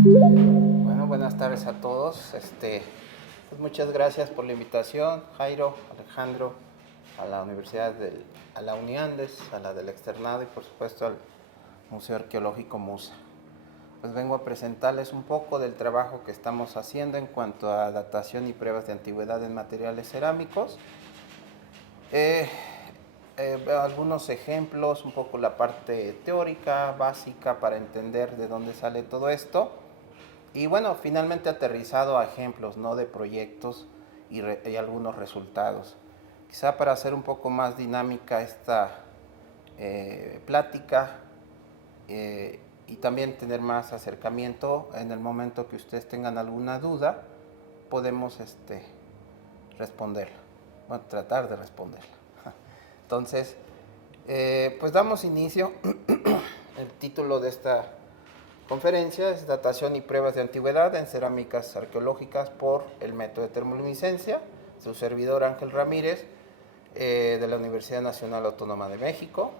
Bueno, buenas tardes a todos. Pues muchas gracias por la invitación, Jairo, Alejandro, a la a la Uniandes, a la del Externado y por supuesto al Museo Arqueológico Musa. Pues vengo a presentarles un poco del trabajo que estamos haciendo en cuanto a datación y pruebas de antigüedad en materiales cerámicos. Algunos ejemplos, un poco la parte teórica, básica, para entender de dónde sale todo esto. Y bueno, finalmente aterrizado a ejemplos, ¿no?, de proyectos y algunos resultados. Quizá para hacer un poco más dinámica esta plática y también tener más acercamiento en el momento que ustedes tengan alguna duda, podemos responderla, bueno, tratar de responderla. Entonces, pues damos inicio. El título de esta conferencia es Datación y pruebas de antigüedad en cerámicas arqueológicas por el método de termoluminiscencia. Su servidor Ángel Ramírez, de la Universidad Nacional Autónoma de México.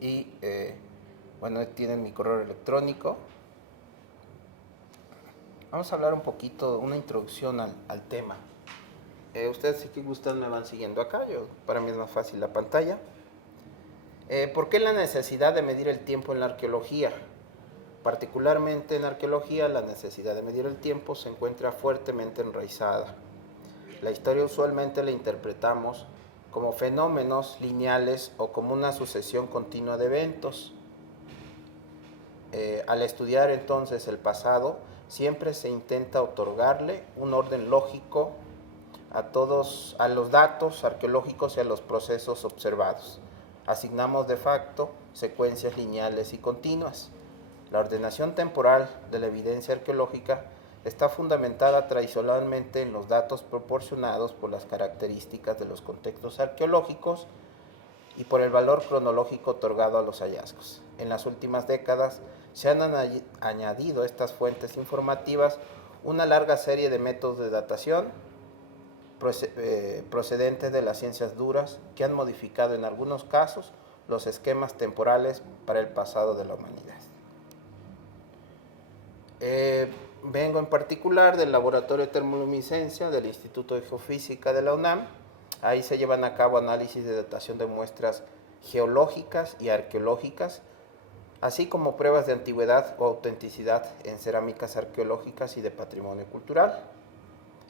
Y bueno, tienen mi correo electrónico. Vamos a hablar un poquito, una introducción al tema. Ustedes si que gustan me van siguiendo acá, para mí es más fácil la pantalla. ¿Por qué la necesidad de medir el tiempo en la arqueología? Particularmente en arqueología, la necesidad de medir el tiempo se encuentra fuertemente enraizada. La historia usualmente la interpretamos como fenómenos lineales o como una sucesión continua de eventos. Al estudiar entonces el pasado, siempre se intenta otorgarle un orden lógico a los datos arqueológicos y a los procesos observados. Asignamos de facto secuencias lineales y continuas. La ordenación temporal de la evidencia arqueológica está fundamentada tradicionalmente en los datos proporcionados por las características de los contextos arqueológicos y por el valor cronológico otorgado a los hallazgos. En las últimas décadas se han añadido a estas fuentes informativas una larga serie de métodos de datación procedentes de las ciencias duras que han modificado en algunos casos los esquemas temporales para el pasado de la humanidad. Vengo en particular del Laboratorio de Termoluminiscencia del Instituto de Geofísica de la UNAM. Ahí se llevan a cabo análisis de datación de muestras geológicas y arqueológicas, así como pruebas de antigüedad o autenticidad en cerámicas arqueológicas y de patrimonio cultural.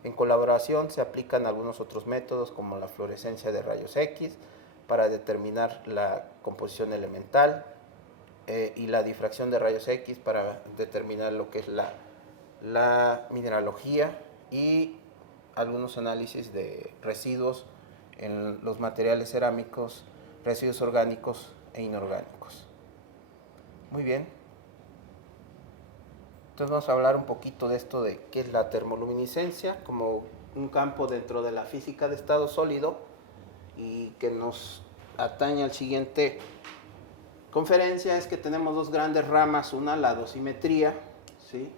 En colaboración se aplican algunos otros métodos como la fluorescencia de rayos X para determinar la composición elemental y la difracción de rayos X para determinar lo que es la mineralogía y algunos análisis de residuos en los materiales cerámicos, residuos orgánicos e inorgánicos. Muy bien. Entonces vamos a hablar un poquito de esto de qué es la termoluminiscencia como un campo dentro de la física de estado sólido y que nos atañe al siguiente conferencia. Es que tenemos dos grandes ramas, una la dosimetría, ¿sí?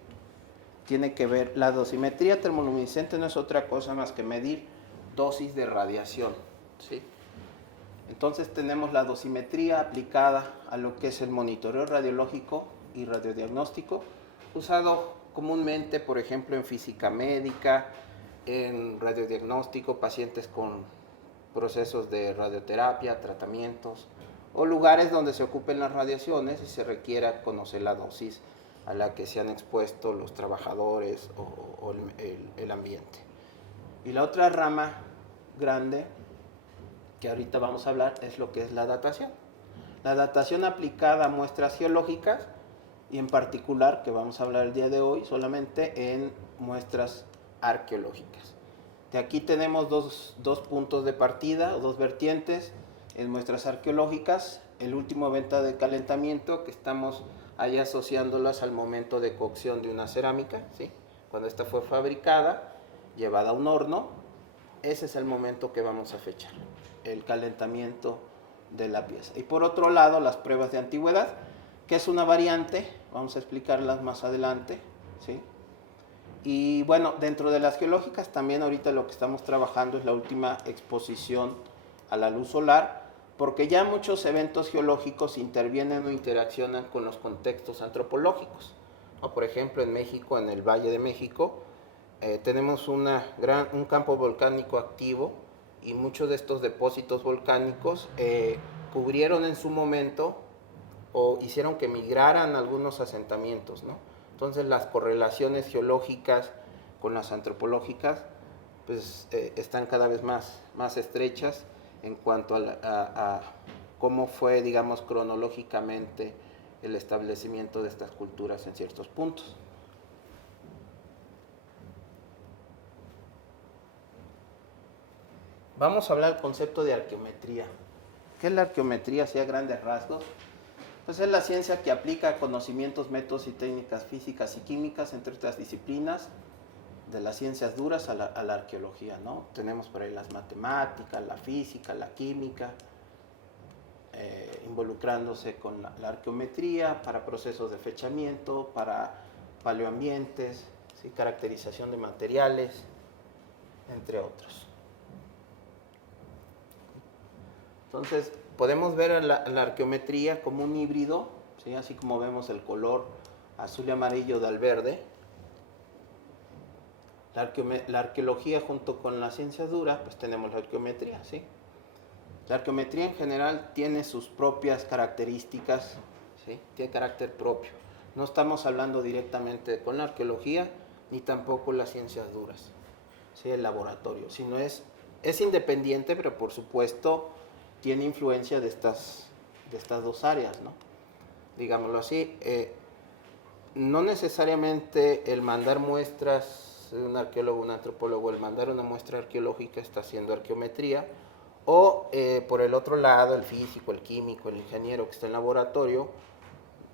Tiene que ver, la dosimetría termoluminiscente no es otra cosa más que medir dosis de radiación, ¿sí? Entonces tenemos la dosimetría aplicada a lo que es el monitoreo radiológico y radiodiagnóstico, usado comúnmente, por ejemplo, en física médica, en radiodiagnóstico, pacientes con procesos de radioterapia, tratamientos, o lugares donde se ocupen las radiaciones y se requiera conocer la dosis a la que se han expuesto los trabajadores o el ambiente. Y la otra rama grande que ahorita vamos a hablar es lo que es la datación. La datación aplicada a muestras geológicas y en particular, que vamos a hablar el día de hoy, solamente en muestras arqueológicas. De aquí tenemos dos puntos de partida o dos vertientes en muestras arqueológicas. El último evento de calentamiento, que estamos ahí asociándolas al momento de cocción de una cerámica, ¿sí? Cuando esta fue fabricada, llevada a un horno, ese es el momento que vamos a fechar, el calentamiento de la pieza. Y por otro lado, las pruebas de antigüedad, que es una variante, vamos a explicarlas más adelante, ¿sí? Y bueno, dentro de las geológicas también ahorita lo que estamos trabajando es la última exposición a la luz solar, porque ya muchos eventos geológicos intervienen o interaccionan con los contextos antropológicos. O por ejemplo en México, en el Valle de México, tenemos un campo volcánico activo y muchos de estos depósitos volcánicos cubrieron en su momento o hicieron que migraran algunos asentamientos, ¿no? Entonces las correlaciones geológicas con las antropológicas pues, están cada vez más estrechas en cuanto a cómo fue, digamos, cronológicamente el establecimiento de estas culturas en ciertos puntos. Vamos a hablar del concepto de arqueometría. ¿Qué es la arqueometría, así a grandes rasgos? Pues es la ciencia que aplica conocimientos, métodos y técnicas físicas y químicas, entre otras disciplinas, de las ciencias duras a la arqueología, ¿no? Tenemos por ahí las matemáticas, la física, la química, involucrándose con la arqueometría para procesos de fechamiento, para paleoambientes, ¿sí? Caracterización de materiales, entre otros. Entonces, podemos ver la arqueometría como un híbrido, ¿sí? Así como vemos el color azul y amarillo del verde. La arqueología junto con la ciencia dura, pues tenemos la arqueometría, ¿sí? La arqueometría en general tiene sus propias características, ¿sí? Tiene carácter propio. No estamos hablando directamente con la arqueología, ni tampoco las ciencias duras, ¿sí? El laboratorio, sino es independiente, pero por supuesto tiene influencia de estas dos áreas, ¿no? Digámoslo así, no necesariamente el mandar muestras, un arqueólogo, un antropólogo, el mandar una muestra arqueológica está haciendo arqueometría, o por el otro lado, el físico, el químico, el ingeniero que está en laboratorio,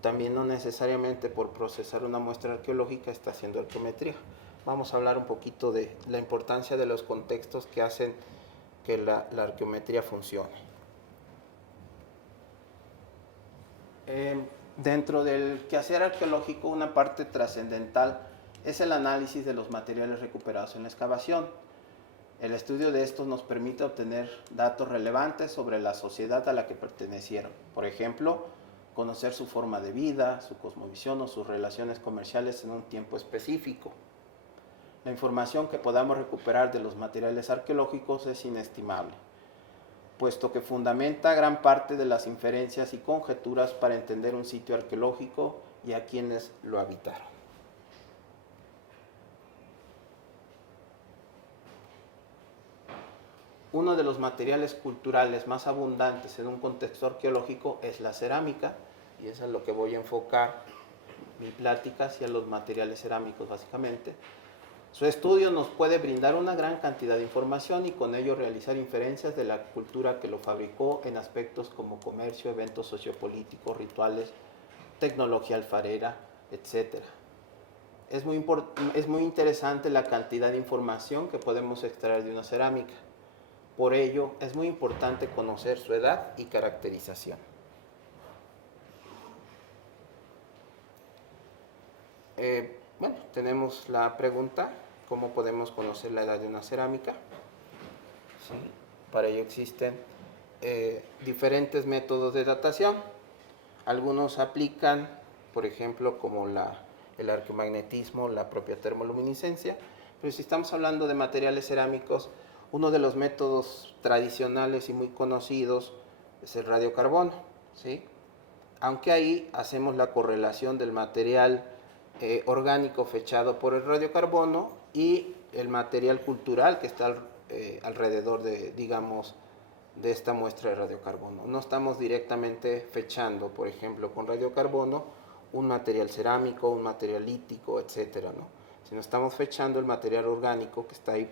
también no necesariamente por procesar una muestra arqueológica está haciendo arqueometría. Vamos a hablar un poquito de la importancia de los contextos que hacen que la arqueometría funcione. Dentro del quehacer arqueológico, una parte trascendental es el análisis de los materiales recuperados en la excavación. El estudio de estos nos permite obtener datos relevantes sobre la sociedad a la que pertenecieron. Por ejemplo, conocer su forma de vida, su cosmovisión o sus relaciones comerciales en un tiempo específico. La información que podamos recuperar de los materiales arqueológicos es inestimable, puesto que fundamenta gran parte de las inferencias y conjeturas para entender un sitio arqueológico y a quienes lo habitaron. Uno de los materiales culturales más abundantes en un contexto arqueológico es la cerámica, y eso es lo que voy a enfocar mi plática hacia los materiales cerámicos básicamente. Su estudio nos puede brindar una gran cantidad de información y con ello realizar inferencias de la cultura que lo fabricó en aspectos como comercio, eventos sociopolíticos, rituales, tecnología alfarera, etc. Es muy interesante la cantidad de información que podemos extraer de una cerámica. Por ello, es muy importante conocer su edad y caracterización. Bueno, tenemos la pregunta, ¿cómo podemos conocer la edad de una cerámica? ¿Sí? Para ello existen diferentes métodos de datación. Algunos aplican, por ejemplo, como el arqueomagnetismo, la propia termoluminiscencia, pero si estamos hablando de materiales cerámicos, uno de los métodos tradicionales y muy conocidos es el radiocarbono, ¿sí? Aunque ahí hacemos la correlación del material orgánico fechado por el radiocarbono y el material cultural que está alrededor de, digamos, de esta muestra de radiocarbono. No estamos directamente fechando, por ejemplo, con radiocarbono un material cerámico, un material lítico, etcétera, ¿no? Sino estamos fechando el material orgánico que está ahí,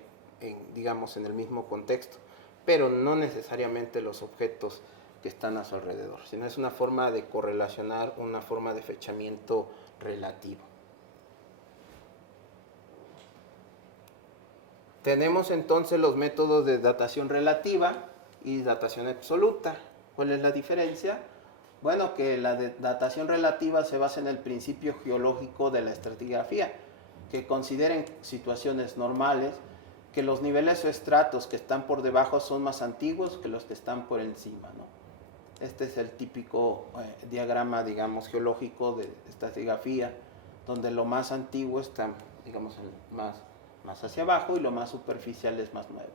digamos, en el mismo contexto, pero no necesariamente los objetos que están a su alrededor, sino es una forma de correlacionar, una forma de fechamiento relativo. Tenemos entonces los métodos de datación relativa y datación absoluta. ¿Cuál es la diferencia? Bueno, que la datación relativa se basa en el principio geológico de la estratigrafía, que considera en situaciones normales que los niveles o estratos que están por debajo son más antiguos que los que están por encima, ¿no? Este es el típico diagrama, digamos, geológico de estratigrafía, donde lo más antiguo está, digamos, más hacia abajo y lo más superficial es más nuevo.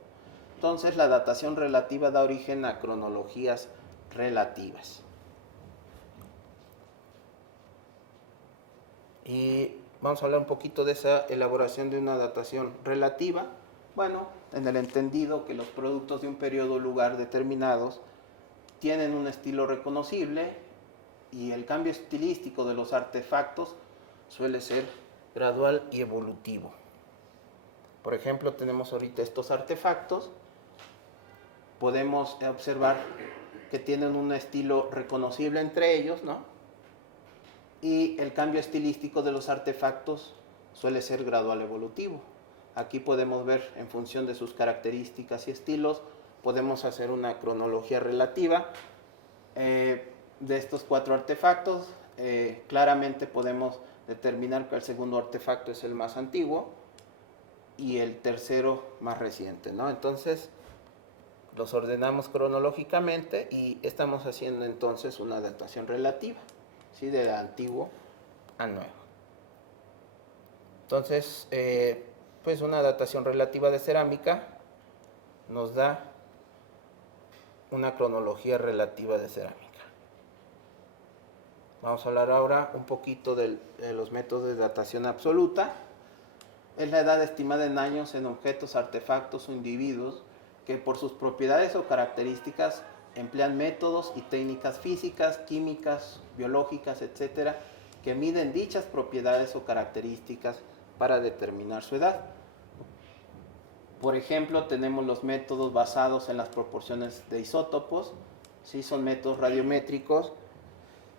Entonces, la datación relativa da origen a cronologías relativas. Y vamos a hablar un poquito de esa elaboración de una datación relativa. Bueno, en el entendido que los productos de un periodo o lugar determinados tienen un estilo reconocible y el cambio estilístico de los artefactos suele ser gradual y evolutivo. Por ejemplo, tenemos ahorita estos artefactos. Podemos observar que tienen un estilo reconocible entre ellos, ¿no? Y el cambio estilístico de los artefactos suele ser gradual evolutivo. Aquí podemos ver, en función de sus características y estilos, podemos hacer una cronología relativa de estos 4 artefactos. Claramente podemos determinar que el segundo artefacto es el más antiguo y el tercero más reciente, ¿no? Entonces, los ordenamos cronológicamente y estamos haciendo entonces una datación relativa, ¿sí? De antiguo a nuevo. Entonces, pues una datación relativa de cerámica nos da una cronología relativa de cerámica. Vamos a hablar ahora un poquito de los métodos de datación absoluta. Es la edad estimada en años en objetos, artefactos o individuos que por sus propiedades o características emplean métodos y técnicas físicas, químicas, biológicas, etcétera, que miden dichas propiedades o características para determinar su edad. Por ejemplo, tenemos los métodos basados en las proporciones de isótopos, ¿sí? Son métodos radiométricos,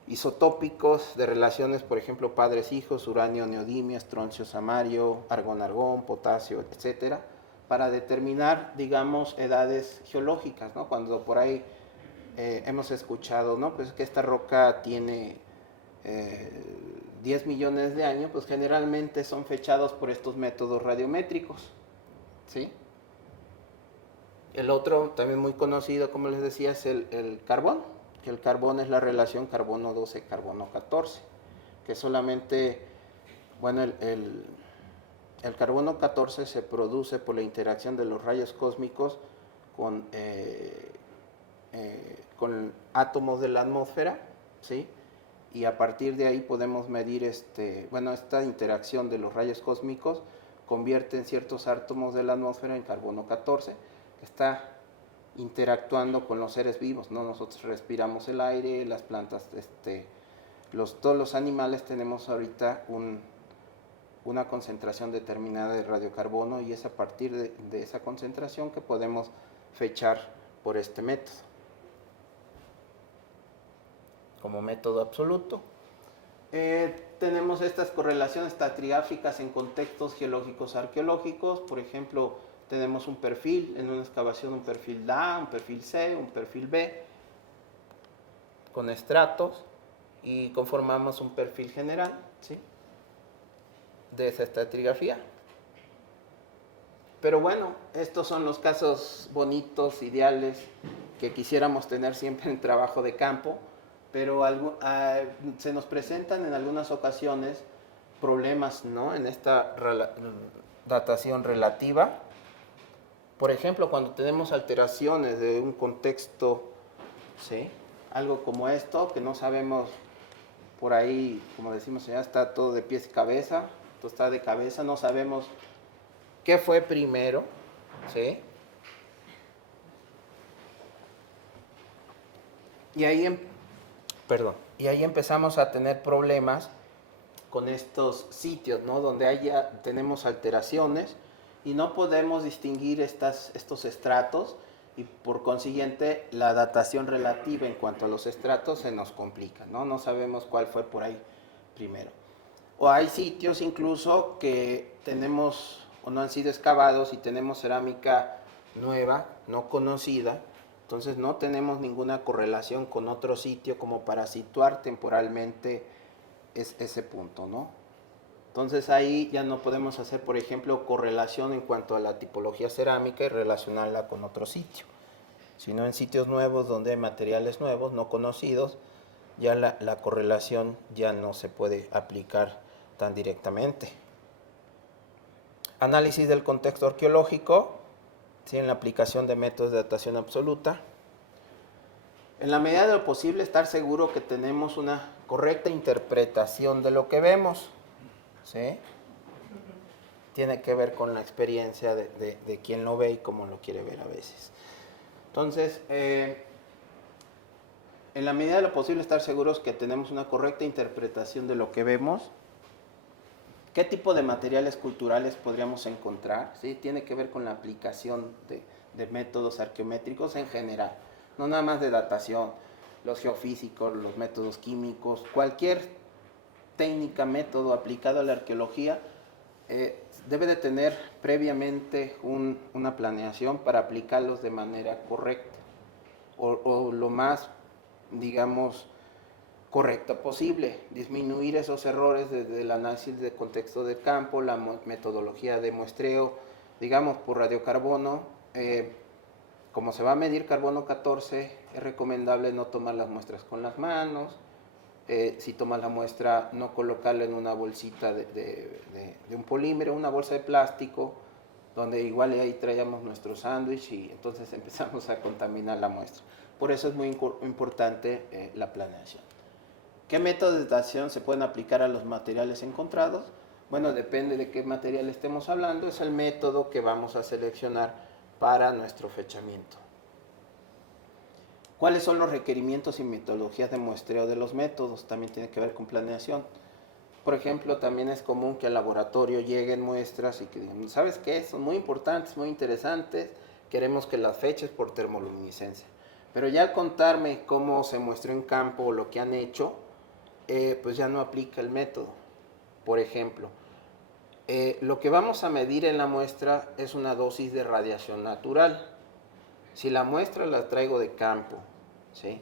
isotópicos de relaciones, por ejemplo, padres-hijos, uranio, neodimio, estroncio, samario, argón-argón, potasio, etcétera, para determinar, digamos, edades geológicas, ¿no? Cuando por ahí hemos escuchado, ¿no? Pues que esta roca tiene 10 millones de años, pues generalmente son fechados por estos métodos radiométricos, ¿sí? El otro, también muy conocido, como les decía, es el carbón, que el carbón es la relación carbono 12, carbono 14, que solamente, bueno, el carbono 14 se produce por la interacción de los rayos cósmicos con átomos de la atmósfera, ¿sí? Y a partir de ahí podemos medir, esta interacción de los rayos cósmicos convierte en ciertos átomos de la atmósfera en carbono 14, que está interactuando con los seres vivos, ¿no? Nosotros respiramos el aire, las plantas, todos los animales tenemos ahorita una concentración determinada de radiocarbono y es a partir de esa concentración que podemos fechar por este método. Como método absoluto. Tenemos estas correlaciones estratigráficas en contextos geológicos arqueológicos. Por ejemplo, tenemos un perfil, en una excavación un perfil A, un perfil C, un perfil B, con estratos, y conformamos un perfil general, ¿sí? De esa estratigrafía. Pero bueno, estos son los casos bonitos, ideales, que quisiéramos tener siempre en trabajo de campo, pero se nos presentan en algunas ocasiones problemas, ¿no? En esta datación relativa. Por ejemplo, cuando tenemos alteraciones de un contexto, ¿sí? Algo como esto, que no sabemos, por ahí, como decimos ya, está todo de pies y cabeza, esto está de cabeza, no sabemos qué fue primero, ¿sí? Y ahí empezamos a tener problemas con estos sitios, ¿no? Donde tenemos alteraciones y no podemos distinguir estos estratos y por consiguiente la datación relativa en cuanto a los estratos se nos complica, ¿no? No sabemos cuál fue por ahí primero. O hay sitios incluso que tenemos o no han sido excavados y tenemos cerámica nueva, no conocida, entonces no tenemos ninguna correlación con otro sitio como para situar temporalmente ese punto, ¿no? Entonces ahí ya no podemos hacer, por ejemplo, correlación en cuanto a la tipología cerámica y relacionarla con otro sitio, sino en sitios nuevos donde hay materiales nuevos, no conocidos, ya la correlación ya no se puede aplicar tan directamente. Análisis del contexto arqueológico, ¿sí? En la aplicación de métodos de datación absoluta. En la medida de lo posible, estar seguro que tenemos una correcta interpretación de lo que vemos, ¿sí? Tiene que ver con la experiencia de quien lo ve y cómo lo quiere ver a veces. Entonces, en la medida de lo posible, estar seguros que tenemos una correcta interpretación de lo que vemos. ¿Qué tipo de materiales culturales podríamos encontrar? ¿Sí? Tiene que ver con la aplicación de métodos arqueométricos en general, no nada más de datación, los geofísicos, los métodos químicos, cualquier técnica, método aplicado a la arqueología debe de tener previamente una planeación para aplicarlos de manera correcta o lo más, digamos, correcta posible, disminuir esos errores desde el análisis de contexto del campo, la metodología de muestreo, digamos por radiocarbono, como se va a medir carbono 14, es recomendable no tomar las muestras con las manos, si tomas la muestra no colocarla en una bolsita de un polímero, una bolsa de plástico, donde igual ahí traíamos nuestro sándwich y entonces empezamos a contaminar la muestra. Por eso es muy importante la planeación. ¿Qué métodos de datación se pueden aplicar a los materiales encontrados? Bueno, depende de qué material estemos hablando, es el método que vamos a seleccionar para nuestro fechamiento. ¿Cuáles son los requerimientos y metodologías de muestreo de los métodos? También tiene que ver con planeación. Por ejemplo, también es común que al laboratorio lleguen muestras y que digan, ¿sabes qué? Son muy importantes, muy interesantes, queremos que las feches por termoluminiscencia. Pero ya al contarme cómo se muestró en campo o lo que han hecho, pues ya no aplica el método. Por ejemplo, lo que vamos a medir en la muestra es una dosis de radiación natural. Si la muestra la traigo de campo, ¿sí?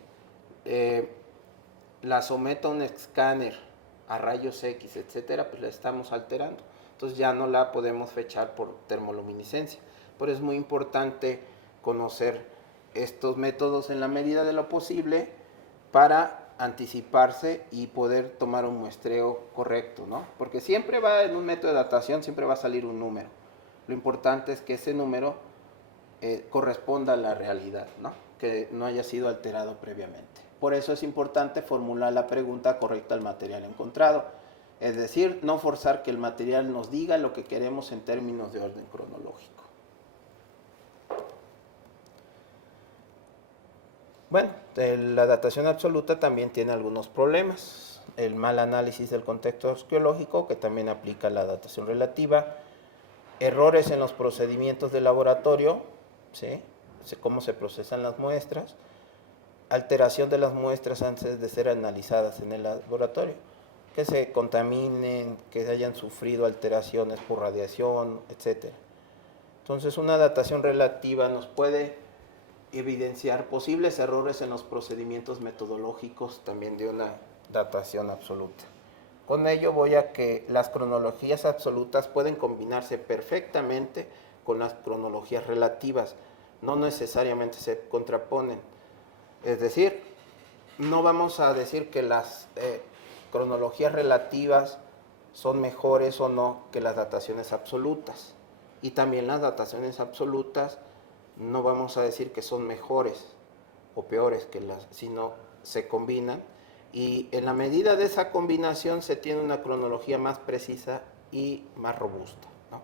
La someto a un escáner, a rayos X, etcétera, pues la estamos alterando. Entonces ya no la podemos fechar por termoluminiscencia. Por eso es muy importante conocer estos métodos en la medida de lo posible para anticiparse y poder tomar un muestreo correcto, ¿no? Porque siempre va en un método de datación, siempre va a salir un número. Lo importante es que ese número corresponda a la realidad, ¿no? Que no haya sido alterado previamente. Por eso es importante formular la pregunta correcta al material encontrado. Es decir, no forzar que el material nos diga lo que queremos en términos de orden cronológico. Bueno, la datación absoluta también tiene algunos problemas. El mal análisis del contexto arqueológico, que también aplica la datación relativa. Errores en los procedimientos de laboratorio, ¿sí? Cómo se procesan las muestras. Alteración de las muestras antes de ser analizadas en el laboratorio. Que se contaminen, que hayan sufrido alteraciones por radiación, etc. Entonces, una datación relativa nos puede evidenciar posibles errores en los procedimientos metodológicos también de una datación absoluta. Con ello voy a que las cronologías absolutas pueden combinarse perfectamente con las cronologías relativas, no necesariamente se contraponen. Es decir, no vamos a decir que las cronologías relativas son mejores o no que las dataciones absolutas. Y también las dataciones absolutas no vamos a decir que son mejores o peores que las, sino se combinan y en la medida de esa combinación se tiene una cronología más precisa y más robusta, ¿no?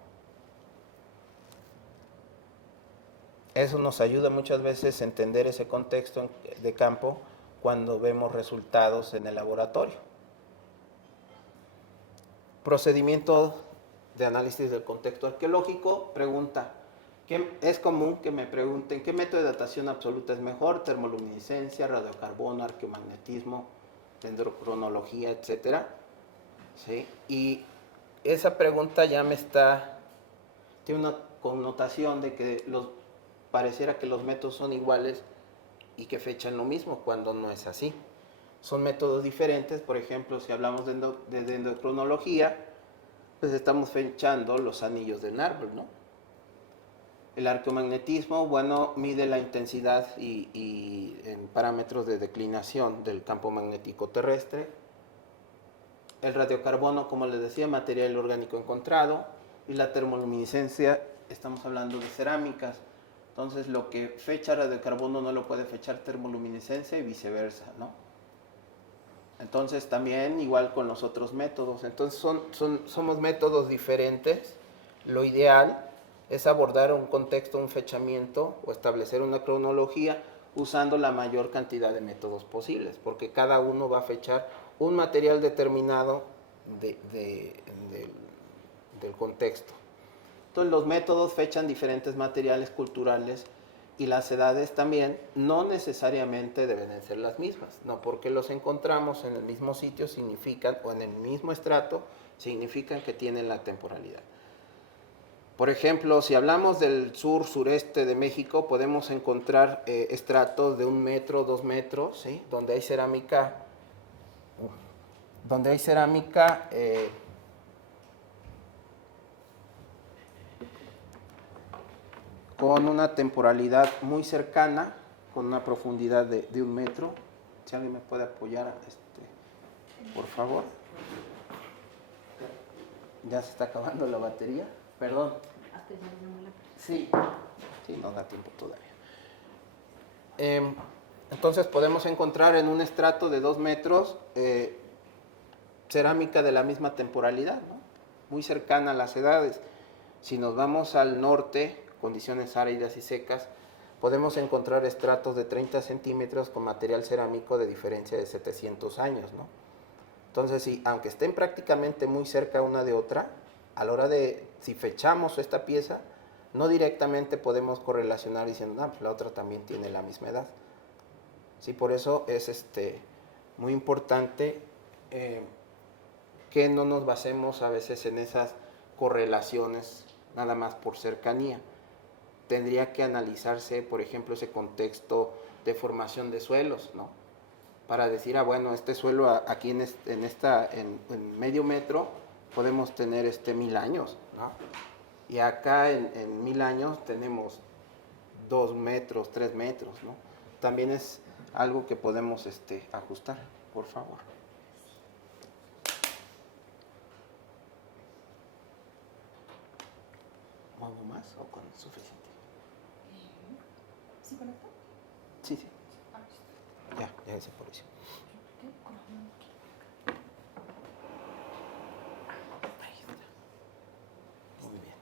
Eso nos ayuda muchas veces a entender ese contexto de campo cuando vemos resultados en el laboratorio. Procedimiento de análisis del contexto arqueológico, pregunta. Es común que me pregunten qué método de datación absoluta es mejor, termoluminiscencia, radiocarbono, arqueomagnetismo, dendrocronología, etcétera. ¿Sí? Y esa pregunta ya tiene una connotación de que pareciera que los métodos son iguales y que fechan lo mismo, cuando no es así. Son métodos diferentes. Por ejemplo, si hablamos de dendrocronología, pues estamos fechando los anillos del árbol, ¿no? El arqueomagnetismo, bueno, mide la intensidad y en parámetros de declinación del campo magnético terrestre. el radiocarbono, como les decía, material orgánico encontrado, y la termoluminiscencia, estamos hablando de cerámicas. Entonces, lo que fecha radiocarbono no lo puede fechar termoluminiscencia y viceversa, ¿no? Entonces, también igual con los otros métodos. Entonces, somos métodos diferentes. Lo ideal es abordar un contexto, un fechamiento o establecer una cronología usando la mayor cantidad de métodos posibles, porque cada uno va a fechar un material determinado del contexto. Entonces los métodos fechan diferentes materiales culturales y las edades también no necesariamente deben de ser las mismas, no porque los encontramos en el mismo sitio significan, o en el mismo estrato, significan que tienen la temporalidad. Por ejemplo, si hablamos del sur-sureste de México, podemos encontrar estratos de 1 metro, 2 metros, ¿sí? Donde hay cerámica, con una temporalidad muy cercana, con una profundidad de 1 metro. Si alguien me puede apoyar, por favor. Ya se está acabando la batería. Perdón. Sí, no da tiempo todavía. Entonces podemos encontrar en un estrato de 2 metros cerámica de la misma temporalidad, ¿no? Muy cercana a las edades. Si nos vamos al norte, condiciones áridas y secas, podemos encontrar estratos de 30 centímetros con material cerámico de diferencia de 700 años, ¿no? Entonces, sí, aunque estén prácticamente muy cerca una de otra, a la hora de, si fechamos esta pieza, no directamente podemos correlacionar diciendo, pues la otra también tiene la misma edad. Sí, por eso es muy importante que no nos basemos a veces en esas correlaciones nada más por cercanía. Tendría que analizarse, por ejemplo, ese contexto de formación de suelos, ¿no? Para decir, bueno, este suelo aquí en medio metro podemos tener 1000 años, ¿no? Y acá en 1000 años tenemos 2 metros, 3 metros, ¿no? También es algo que podemos ajustar, por favor. ¿Algo más o con suficiente? ¿Sí conecta? Sí. Ya hice por eso. Ahí está. Muy bien.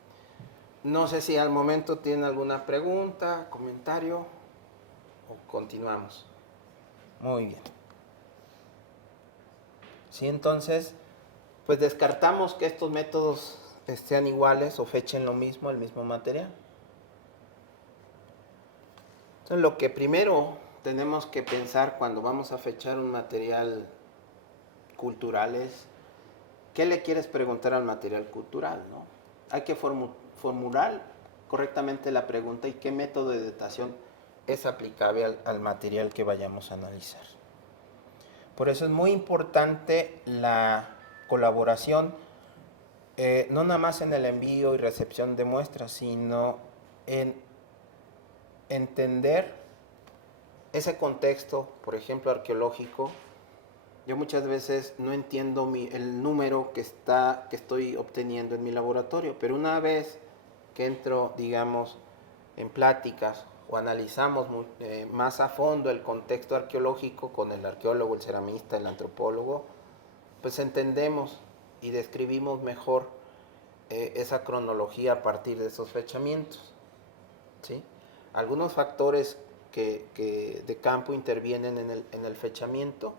No sé si al momento tienen alguna pregunta, comentario o continuamos. Muy bien. Sí, entonces, pues descartamos que estos métodos sean iguales o fechen lo mismo, el mismo material. Entonces, lo que primero tenemos que pensar cuando vamos a fechar un material cultural es, ¿qué le quieres preguntar al material cultural, no? Hay que formular correctamente la pregunta y qué método de datación es aplicable al material que vayamos a analizar. Por eso es muy importante la colaboración, no nada más en el envío y recepción de muestras, sino en entender ese contexto, por ejemplo, arqueológico. Yo muchas veces no entiendo el número que estoy obteniendo en mi laboratorio, pero una vez que entro, digamos, en pláticas o analizamos más a fondo el contexto arqueológico con el arqueólogo, el ceramista, el antropólogo, pues entendemos y describimos mejor esa cronología a partir de esos fechamientos, ¿sí? Algunos factores que de campo intervienen en el fechamiento,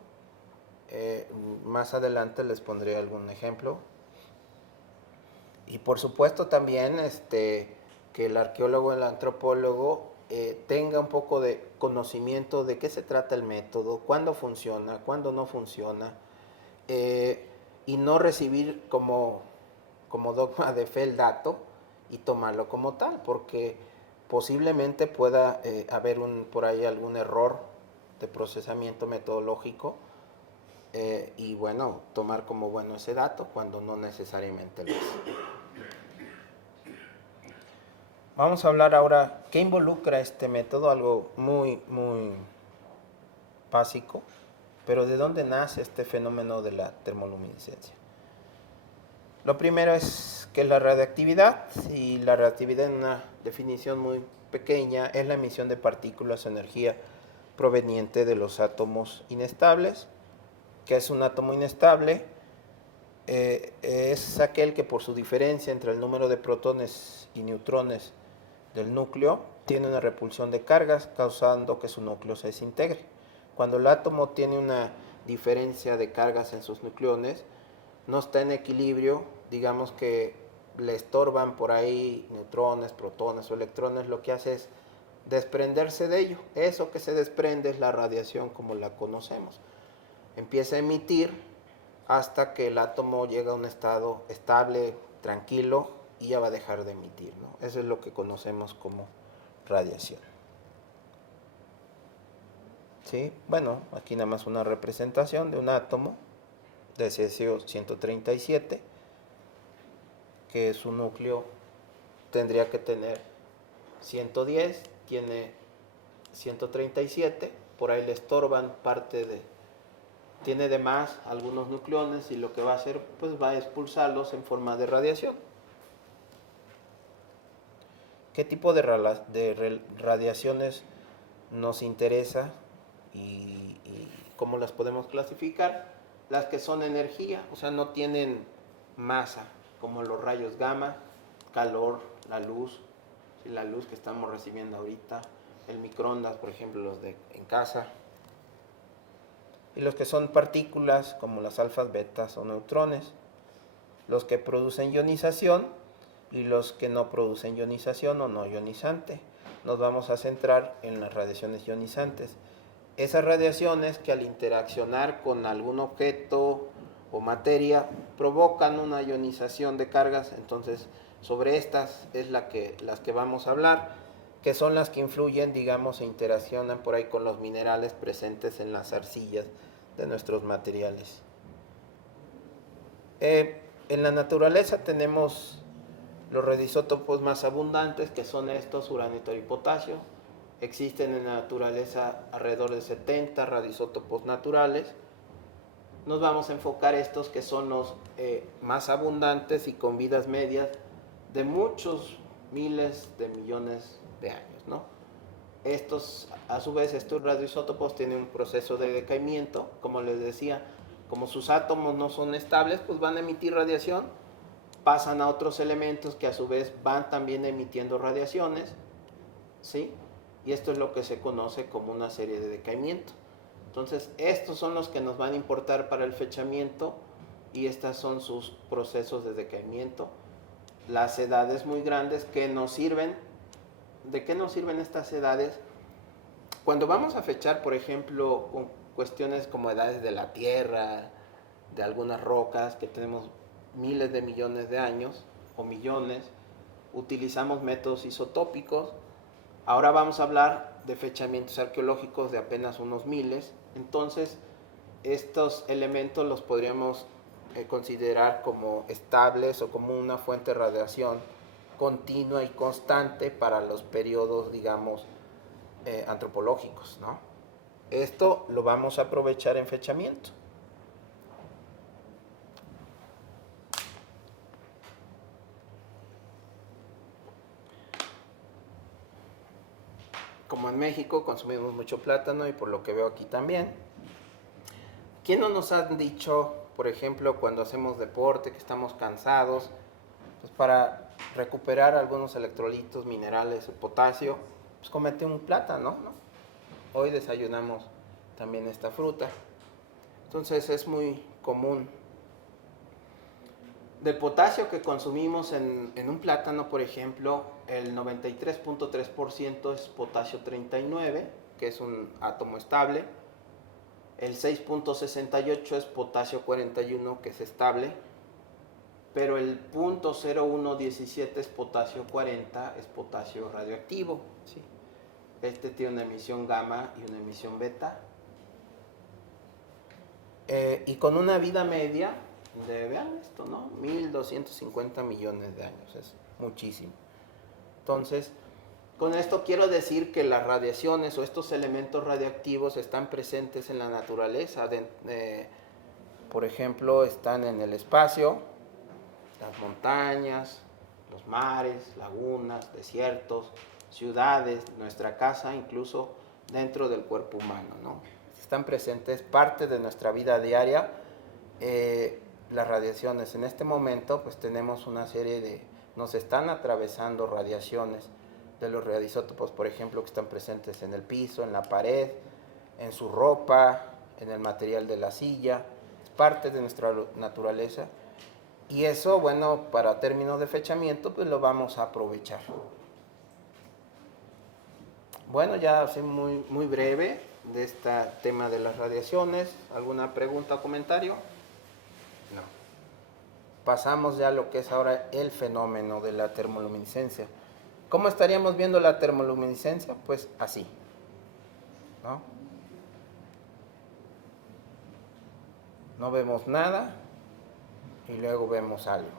más adelante les pondré algún ejemplo. Y por supuesto también que el arqueólogo, el antropólogo tenga un poco de conocimiento de qué se trata el método, cuándo funciona, cuándo no funciona, y no recibir como dogma de fe el dato y tomarlo como tal, porque posiblemente pueda haber por ahí algún error de procesamiento metodológico, y bueno, tomar como bueno ese dato cuando no necesariamente lo es. Vamos a hablar ahora qué involucra este método, algo muy, muy básico, Pero ¿de dónde nace este fenómeno de la termoluminiscencia? Lo primero es que la radiactividad, y la radiactividad en una definición muy pequeña, es la emisión de partículas o energía proveniente de los átomos inestables. ¿Qué es un átomo inestable? Es aquel que por su diferencia entre el número de protones y neutrones del núcleo tiene una repulsión de cargas, causando que su núcleo se desintegre. Cuando el átomo tiene una diferencia de cargas en sus nucleones, no está en equilibrio, digamos que le estorban por ahí neutrones, protones o electrones, lo que hace es desprenderse de ello. Eso que se desprende es la radiación como la conocemos. Empieza a emitir hasta que el átomo llega a un estado estable, tranquilo, y ya va a dejar de emitir, ¿no? Eso es lo que conocemos como radiación. ¿Sí? Bueno, aquí nada más una representación de un átomo de cesio-137, que su núcleo tendría que tener 110, tiene 137, por ahí le estorban parte de, tiene de más algunos nucleones, y lo que va a hacer, pues va a expulsarlos en forma de radiación. ¿Qué tipo de radiaciones nos interesa y cómo las podemos clasificar? Las que son energía, o sea, no tienen masa, como los rayos gamma, calor, la luz que estamos recibiendo ahorita, el microondas, por ejemplo, los de en casa. Y los que son partículas, como las alfas, betas o neutrones. Los que producen ionización y los que no producen ionización o no ionizante. Nos vamos a centrar en las radiaciones ionizantes. Esas radiaciones que al interaccionar con algún objeto o materia provocan una ionización de cargas, entonces sobre estas es las que vamos a hablar, que son las que influyen, digamos, e interaccionan por ahí con los minerales presentes en las arcillas de nuestros materiales. En la naturaleza tenemos los radioisótopos más abundantes, que son estos, uranio, torio y potasio. Existen en la naturaleza alrededor de 70 radioisótopos naturales. Nos vamos a enfocar estos que son los más abundantes y con vidas medias de muchos miles de millones de años, ¿no? Estos, a su vez, estos radioisótopos tienen un proceso de decaimiento, como les decía, como sus átomos no son estables, pues van a emitir radiación, pasan a otros elementos que a su vez van también emitiendo radiaciones, ¿sí? Y esto es lo que se conoce como una serie de decaimiento. Entonces, estos son los que nos van a importar para el fechamiento, y estas son sus procesos de decaimiento. Las edades muy grandes que nos sirven. ¿De qué nos sirven estas edades? Cuando vamos a fechar, por ejemplo, cuestiones como edades de la Tierra, de algunas rocas que tenemos miles de millones de años o millones, utilizamos métodos isotópicos. Ahora vamos a hablar de fechamientos arqueológicos de apenas unos miles. Entonces, estos elementos los podríamos considerar como estables o como una fuente de radiación continua y constante para los periodos, digamos, antropológicos, ¿no? Esto lo vamos a aprovechar en fechamiento. Como en México consumimos mucho plátano, y por lo que veo aquí también. ¿Quién no nos han dicho, por ejemplo, cuando hacemos deporte, que estamos cansados, pues para recuperar algunos electrolitos, minerales o potasio, pues cómete un plátano, ¿no? Hoy desayunamos también esta fruta. Entonces es muy común. De potasio que consumimos en un plátano, por ejemplo, el 93.3% es potasio 39, que es un átomo estable. El 6.68 es potasio 41, que es estable. Pero el 0.0117 es potasio 40, es potasio radioactivo, ¿sí? Este tiene una emisión gamma y una emisión beta. Y con una vida media de, vean esto, ¿no? 1.250 millones de años, es muchísimo. Entonces, Con esto quiero decir que las radiaciones o estos elementos radiactivos están presentes en la naturaleza. Por ejemplo, están en el espacio, las montañas, los mares, lagunas, desiertos, ciudades, nuestra casa, incluso dentro del cuerpo humano, ¿no? Están presentes, parte de nuestra vida diaria, las radiaciones. En este momento, pues tenemos una serie de, nos están atravesando radiaciones de los radioisótopos, por ejemplo, que están presentes en el piso, en la pared, en su ropa, en el material de la silla. Es parte de nuestra naturaleza. Y eso, bueno, para términos de fechamiento, pues lo vamos a aprovechar. Bueno, ya así muy breve de este tema de las radiaciones. ¿Alguna pregunta o comentario? No. Pasamos ya a lo que es ahora el fenómeno de la termoluminiscencia. ¿Cómo estaríamos viendo la termoluminiscencia? Pues así, ¿no? No vemos nada y luego vemos algo.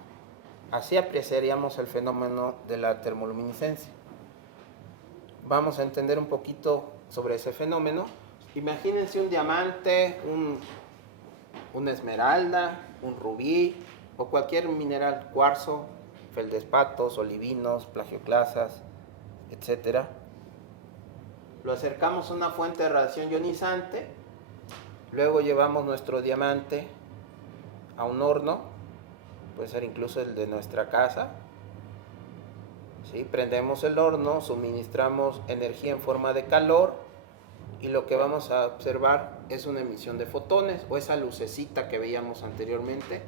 Así apreciaríamos el fenómeno de la termoluminiscencia. Vamos a entender un poquito sobre ese fenómeno. Imagínense un diamante, una esmeralda, un rubí o cualquier mineral, cuarzo, feldespatos, olivinos, plagioclasas, etc. Lo acercamos a una fuente de radiación ionizante, luego llevamos nuestro diamante a un horno, puede ser incluso el de nuestra casa, ¿sí? Prendemos el horno, suministramos energía en forma de calor y lo que vamos a observar es una emisión de fotones o esa lucecita que veíamos anteriormente.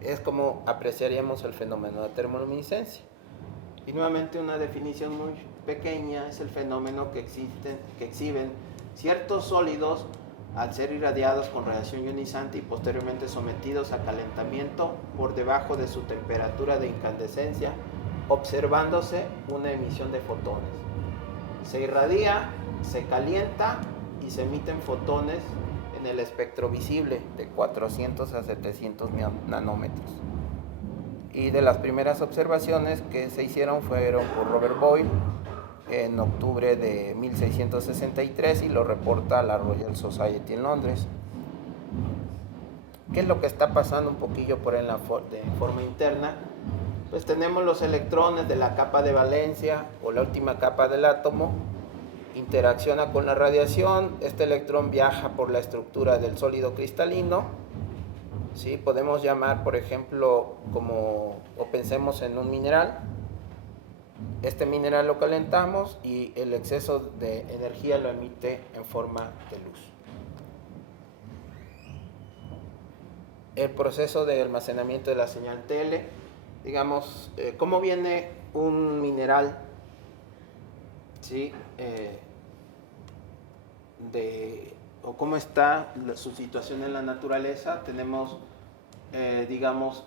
Es como apreciaríamos el fenómeno de termoluminiscencia. Y nuevamente una definición muy pequeña es el fenómeno que exhiben ciertos sólidos al ser irradiados con radiación ionizante y posteriormente sometidos a calentamiento por debajo de su temperatura de incandescencia, observándose una emisión de fotones. Se irradia, se calienta y se emiten fotones en el espectro visible de 400 a 700 nanómetros. Y de las primeras observaciones que se hicieron fueron por Robert Boyle en octubre de 1663 y lo reporta la Royal Society en Londres. ¿Qué es lo que está pasando un poquillo por en la de forma interna? Pues tenemos los electrones de la capa de valencia o la última capa del átomo, interacciona con la radiación, este electrón viaja por la estructura del sólido cristalino, ¿sí? Podemos llamar, por ejemplo, o pensemos en un mineral, este mineral lo calentamos y el exceso de energía lo emite en forma de luz. El proceso de almacenamiento de la señal TL, digamos, ¿cómo viene un mineral? ¿Sí? O cómo está su situación en la naturaleza. Tenemos, digamos,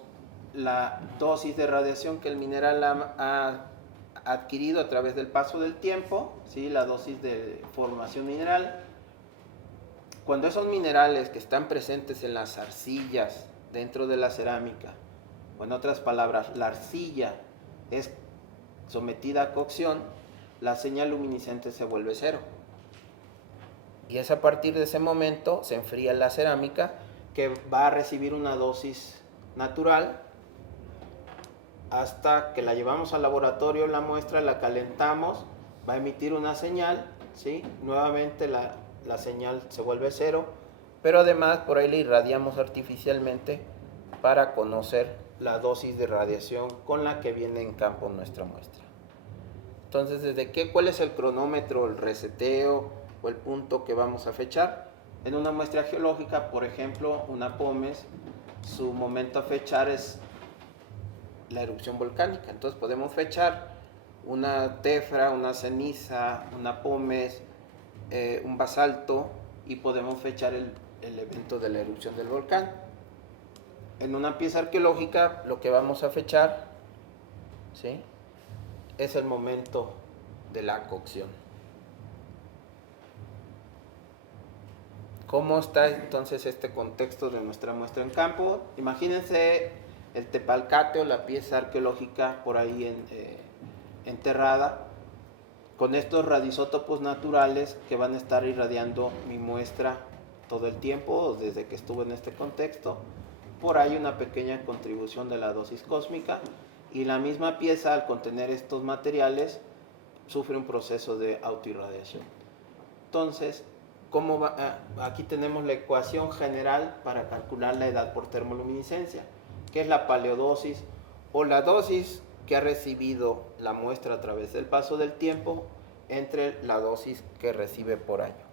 la dosis de radiación que el mineral ha adquirido a través del paso del tiempo, ¿sí? La dosis de formación mineral. Cuando esos minerales que están presentes en las arcillas dentro de la cerámica, o en otras palabras, la arcilla es sometida a cocción, la señal luminiscente se vuelve cero. Y es a partir de ese momento se enfría la cerámica que va a recibir una dosis natural hasta que la llevamos al laboratorio, la muestra, la calentamos, va a emitir una señal, ¿sí? Nuevamente la señal se vuelve cero, pero además por ahí le irradiamos artificialmente para conocer la dosis de radiación con la que viene en campo nuestra muestra. Entonces, ¿cuál es el cronómetro, el reseteo o el punto que vamos a fechar? En una muestra geológica, por ejemplo, una pómez, su momento a fechar es la erupción volcánica. Entonces podemos fechar una tefra, una ceniza, una pómez, un basalto, y podemos fechar el evento de la erupción del volcán. En una pieza arqueológica lo que vamos a fechar, ¿sí?, es el momento de la cocción. ¿Cómo está entonces este contexto de nuestra muestra en campo? Imagínense el Tepalcate o la pieza arqueológica por ahí enterrada. con estos radioisótopos naturales que van a estar irradiando mi muestra todo el tiempo, desde que estuve en este contexto. Por ahí una pequeña contribución de la dosis cósmica, y la misma pieza, al contener estos materiales, sufre un proceso de autoirradiación. Entonces, ¿cómo va? Aquí tenemos la ecuación general para calcular la edad por termoluminiscencia, que es la paleodosis, o la dosis que ha recibido la muestra a través del paso del tiempo entre la dosis que recibe por año.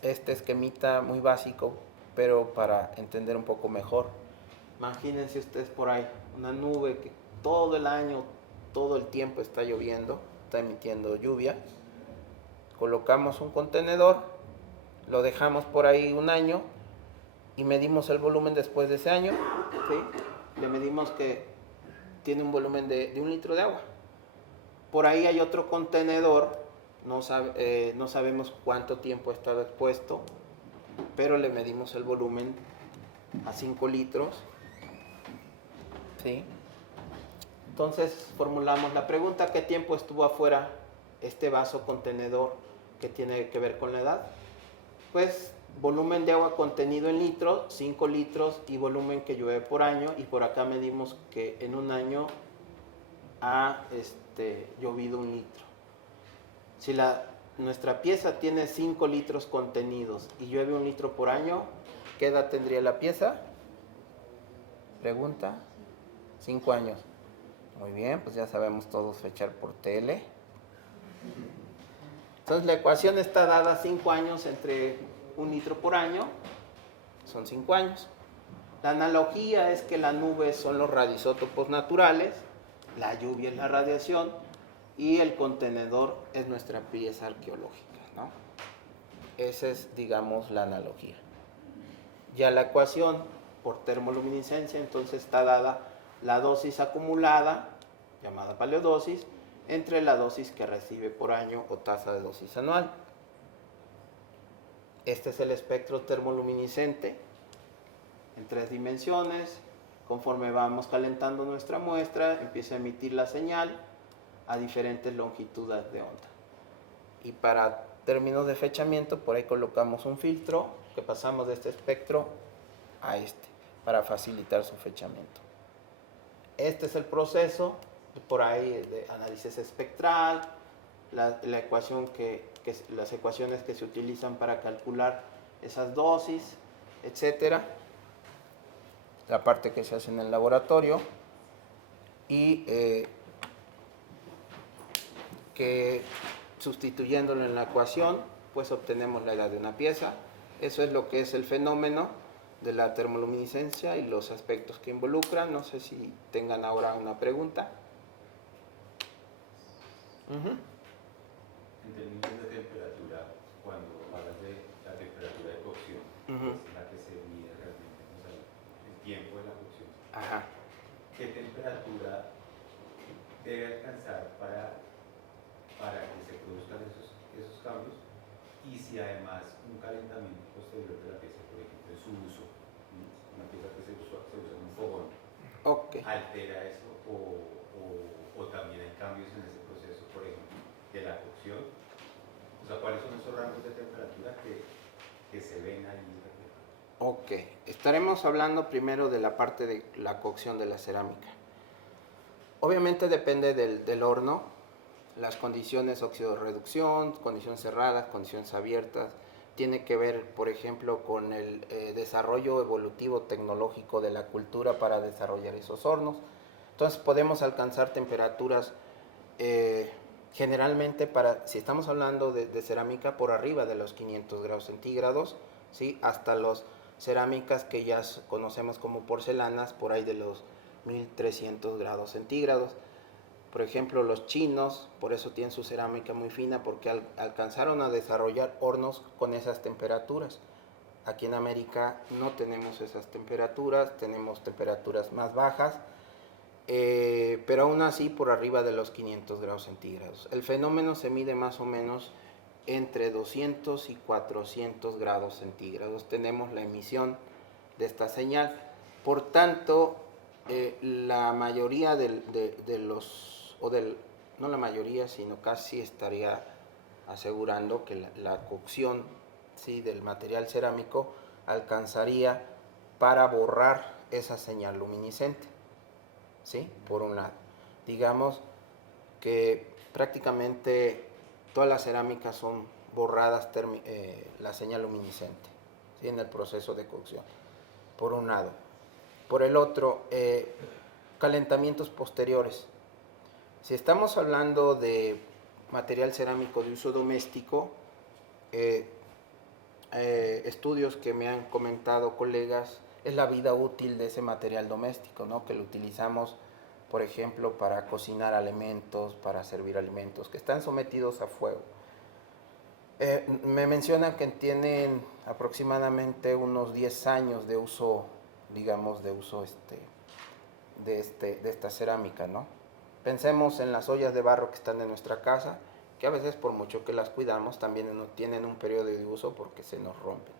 Este esquemita muy básico, pero para entender un poco mejor. Imagínense ustedes por ahí una nube que todo el año, todo el tiempo está lloviendo, está emitiendo lluvia. Colocamos un contenedor, lo dejamos por ahí un año y medimos el volumen después de ese año. ¿Sí? Le medimos que tiene un volumen de 1 litro de agua. Por ahí hay otro contenedor, no sabemos cuánto tiempo ha estado expuesto, pero le medimos el volumen a 5 litros. ¿Sí? Entonces formulamos la pregunta: ¿qué tiempo estuvo afuera este vaso contenedor que tiene que ver con la edad? Pues volumen de agua contenido en litros, 5 litros, y volumen que llueve por año, y por acá medimos que en un año ha llovido 1 litro. Si nuestra pieza tiene 5 litros contenidos y llueve 1 litro por año, ¿qué edad tendría la pieza? Pregunta. 5 años. Muy bien, pues ya sabemos todos fechar por tele. Entonces la ecuación está dada: 5 años entre 1 litro por año, son 5 años. La analogía es que la nube son los radioisótopos naturales, la lluvia es la radiación, y el contenedor es nuestra pieza arqueológica, ¿no? Esa es, digamos, la analogía. Ya la ecuación por termoluminiscencia, entonces está dada la dosis acumulada, llamada paleodosis, entre la dosis que recibe por año, o tasa de dosis anual. Este es el espectro termoluminiscente en 3 dimensiones. Conforme vamos calentando nuestra muestra, empieza a emitir la señal a diferentes longitudes de onda. Y para términos de fechamiento, por ahí colocamos un filtro que pasamos de este espectro a este, para facilitar su fechamiento. Este es el proceso, por ahí, de análisis espectral, la ecuación las ecuaciones que se utilizan para calcular esas dosis, etcétera. La parte que se hace en el laboratorio, y que sustituyéndolo en la ecuación, pues obtenemos la edad de una pieza. Eso es lo que es el fenómeno de la termoluminiscencia y los aspectos que involucran. No sé si tengan ahora una pregunta. En términos de temperatura, cuando hablas de la temperatura de cocción, es la que se mide realmente, o sea, el tiempo de la cocción. Ajá. ¿Qué temperatura debe alcanzar para que se produzcan esos cambios? Y si además un calentamiento posterior de la pieza, por ejemplo, en su uso, una pieza que se usa en un fogón, altera eso, o también hay cambios en ese proceso, por ejemplo, de la cocción. O sea, ¿cuáles son esos rangos de temperatura que se ven ahí? Ok, estaremos hablando primero de la parte de la cocción de la cerámica. Obviamente depende del horno, las condiciones óxido-reducción, condiciones cerradas, condiciones abiertas. Tiene que ver, por ejemplo, con el desarrollo evolutivo tecnológico de la cultura para desarrollar esos hornos. Entonces podemos alcanzar temperaturas generalmente, si estamos hablando de cerámica, por arriba de los 500 grados centígrados, ¿sí? Hasta las cerámicas que ya conocemos como porcelanas, por ahí de los 1300 grados centígrados. Por ejemplo, los chinos, por eso tienen su cerámica muy fina, porque alcanzaron a desarrollar hornos con esas temperaturas. Aquí en América no tenemos esas temperaturas, tenemos temperaturas más bajas, pero aún así por arriba de los 500 grados centígrados. El fenómeno se mide más o menos entre 200 y 400 grados centígrados. Tenemos la emisión de esta señal. Por tanto, la mayoría del no la mayoría, sino casi estaría asegurando que la cocción, ¿sí?, del material cerámico alcanzaría para borrar esa señal luminiscente, ¿sí? Por un lado. Digamos que prácticamente todas las cerámicas son borradas la señal luminiscente, ¿sí?, en el proceso de cocción, por un lado. Por el otro, calentamientos posteriores. Si estamos hablando de material cerámico de uso doméstico, estudios que me han comentado colegas, es la vida útil de ese material doméstico, ¿no?, que lo utilizamos, por ejemplo, para cocinar alimentos, para servir alimentos, que están sometidos a fuego. Me mencionan que tienen aproximadamente unos 10 años de uso, digamos, de uso de esta cerámica, ¿no? Pensemos en las ollas de barro que están en nuestra casa, que a veces por mucho que las cuidamos también no tienen un periodo de uso porque se nos rompen.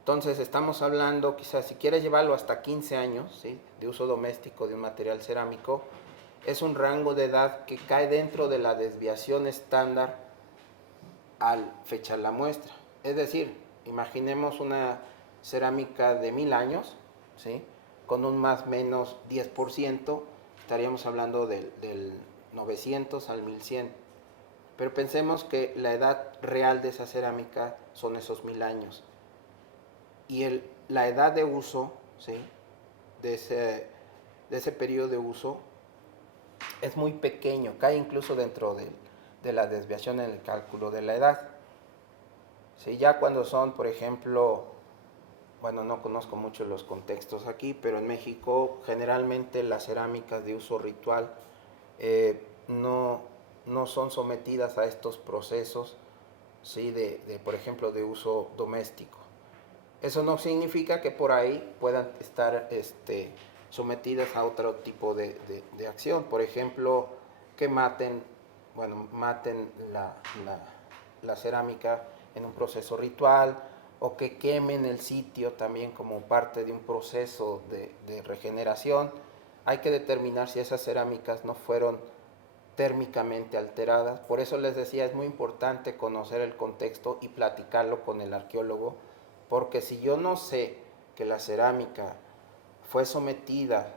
Entonces estamos hablando, quizás si quieres llevarlo hasta 15 años, ¿sí?, de uso doméstico de un material cerámico, es un rango de edad que cae dentro de la desviación estándar al fechar la muestra. Es decir, imaginemos una cerámica de 1000 años, ¿sí?, con un más o menos 10%, estaríamos hablando del 900 al 1100. Pero pensemos que la edad real de esa cerámica son esos 1000 años. Y la edad de uso, ¿sí?, de ese periodo de uso es muy pequeño, cae incluso dentro de la desviación en el cálculo de la edad. ¿Sí? Ya cuando son, por ejemplo, bueno, no conozco mucho los contextos aquí, pero en México generalmente las cerámicas de uso ritual no son sometidas a estos procesos, ¿sí?, por ejemplo, de uso doméstico. Eso no significa que por ahí puedan estar sometidas a otro tipo de acción. Por ejemplo, que maten la cerámica en un proceso ritual, o que quemen el sitio también como parte de un proceso de regeneración. Hay que determinar si esas cerámicas no fueron térmicamente alteradas. Por eso les decía, es muy importante conocer el contexto y platicarlo con el arqueólogo, porque si yo no sé que la cerámica fue sometida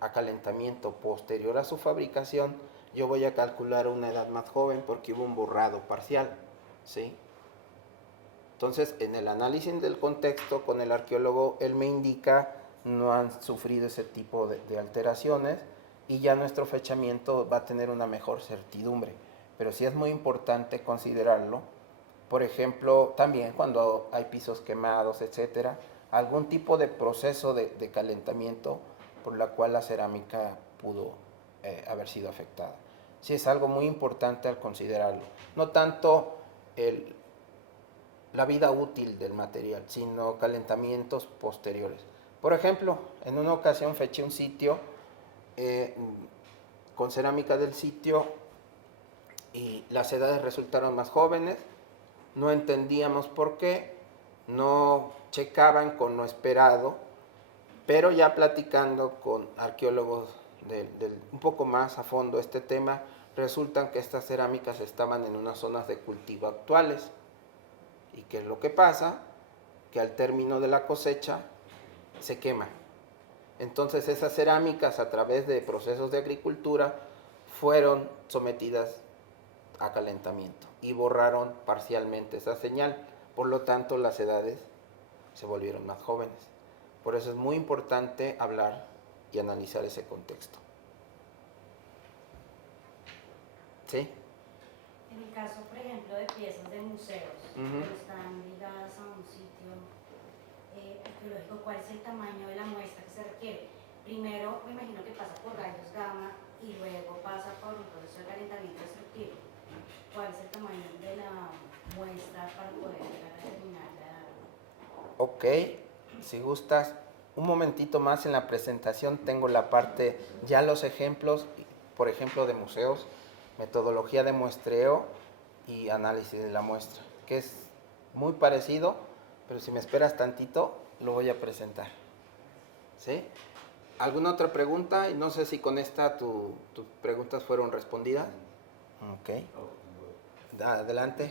a calentamiento posterior a su fabricación, yo voy a calcular una edad más joven porque hubo un borrado parcial, ¿sí? Entonces, en el análisis del contexto con el arqueólogo, él me indica no han sufrido ese tipo de alteraciones, y ya nuestro fechamiento va a tener una mejor certidumbre. Pero sí es muy importante considerarlo. Por ejemplo, también cuando hay pisos quemados, etcétera, algún tipo de proceso de calentamiento por la cual la cerámica pudo haber sido afectada. Sí es algo muy importante al considerarlo. No tanto la vida útil del material, sino calentamientos posteriores. Por ejemplo, en una ocasión feché un sitio con cerámica del sitio y las edades resultaron más jóvenes. No entendíamos por qué, no checaban con lo esperado, pero ya platicando con arqueólogos un poco más a fondo este tema, resultan que estas cerámicas estaban en unas zonas de cultivo actuales. ¿Y qué es lo que pasa? Que al término de la cosecha se quema. Entonces esas cerámicas, a través de procesos de agricultura, fueron sometidas a calentamiento y borraron parcialmente esa señal. Por lo tanto, las edades se volvieron más jóvenes. Por eso es muy importante hablar y analizar ese contexto. ¿Sí? En el caso, por ejemplo, de piezas de museos, que están ligadas a un sitio arqueológico, ¿cuál es el tamaño de la muestra que se requiere? Primero, me imagino que pasa por rayos gamma y luego pasa por un proceso de calentamiento destructivo. ¿Cuál es el tamaño de la muestra para poder llegar a determinar la edad? Ok, si gustas, un momentito más en la presentación tengo la parte, ya los ejemplos, por ejemplo, de museos, metodología de muestreo y análisis de la muestra, que es muy parecido, pero si me esperas tantito, lo voy a presentar. ¿Sí? ¿Alguna otra pregunta? Y no sé si con esta tus preguntas fueron respondidas. Ok. Adelante.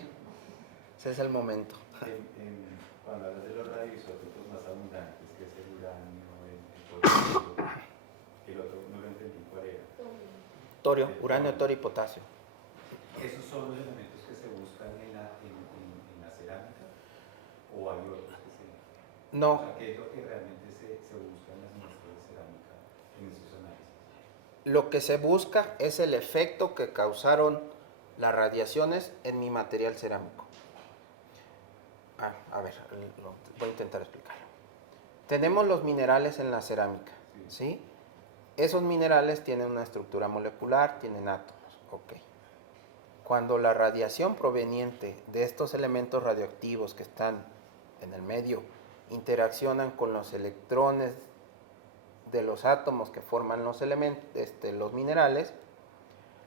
Ese es el momento. Cuando hablas de los radioisótopos más abundantes, que es el uranio, el potasio, el otro no lo entendí cuál era. Torio, uranio, torio y potasio. ¿Esos son los elementos que se buscan en la cerámica o hay otros que se... No. O sea, ¿qué es lo que realmente se busca en las muestras de cerámica en esos análisis? Lo que se busca es el efecto que causaron las radiaciones en mi material cerámico. A ver, voy a intentar explicarlo. Tenemos los minerales en la cerámica, ¿sí? Esos minerales tienen una estructura molecular, tienen átomos, ok. Cuando la radiación proveniente de estos elementos radioactivos que están en el medio interaccionan con los electrones de los átomos que forman los los minerales,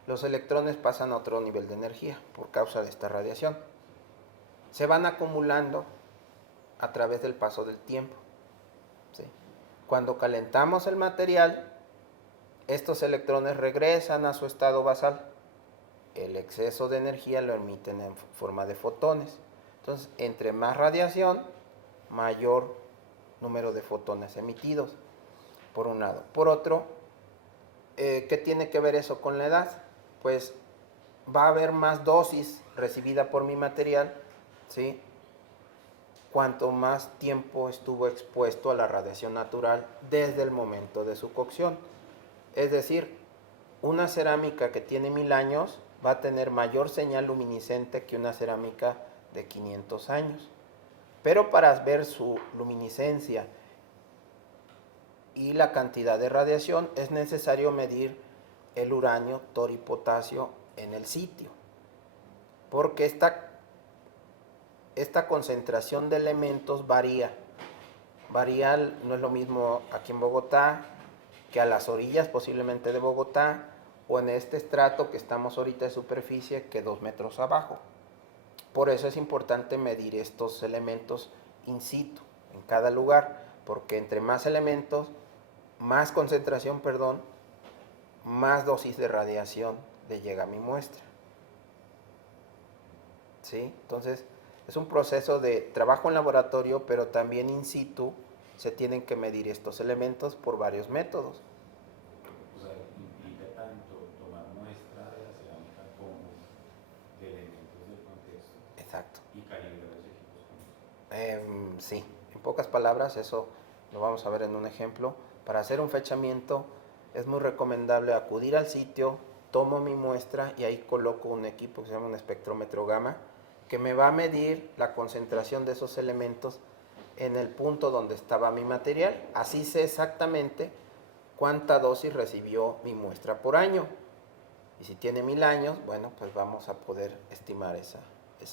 los electrones pasan a otro nivel de energía por causa de esta radiación. Se van acumulando a través del paso del tiempo, ¿sí? Cuando calentamos el material, estos electrones regresan a su estado basal. El exceso de energía lo emiten en forma de fotones. Entonces, entre más radiación, mayor número de fotones emitidos, por un lado. Por otro, ¿qué tiene que ver eso con la edad? Pues va a haber más dosis recibida por mi material, ¿sí? Cuanto más tiempo estuvo expuesto a la radiación natural desde el momento de su cocción. Es decir, una cerámica que tiene 1000 años va a tener mayor señal luminiscente que una cerámica de 500 años. Pero para ver su luminiscencia y la cantidad de radiación es necesario medir el uranio, torio y potasio en el sitio. Porque esta concentración de elementos varía. No es lo mismo aquí en Bogotá que a las orillas posiblemente de Bogotá o en este estrato que estamos ahorita de superficie que 2 metros abajo. Por eso es importante medir estos elementos in situ, en cada lugar, porque entre más elementos, más concentración, más dosis de radiación le llega a mi muestra. ¿Sí? Entonces, es un proceso de trabajo en laboratorio, pero también in situ se tienen que medir estos elementos por varios métodos. O sea, implica tanto tomar muestra de la cerámica como de elementos del contexto. Exacto. Y calibrar los equipos con eso. Sí, en pocas palabras, eso lo vamos a ver en un ejemplo. Para hacer un fechamiento es muy recomendable acudir al sitio, tomo mi muestra y ahí coloco un equipo que se llama un espectrómetro gamma, que me va a medir la concentración de esos elementos en el punto donde estaba mi material. Así sé exactamente cuánta dosis recibió mi muestra por año. Y si tiene 1000 años, bueno, pues vamos a poder estimar esa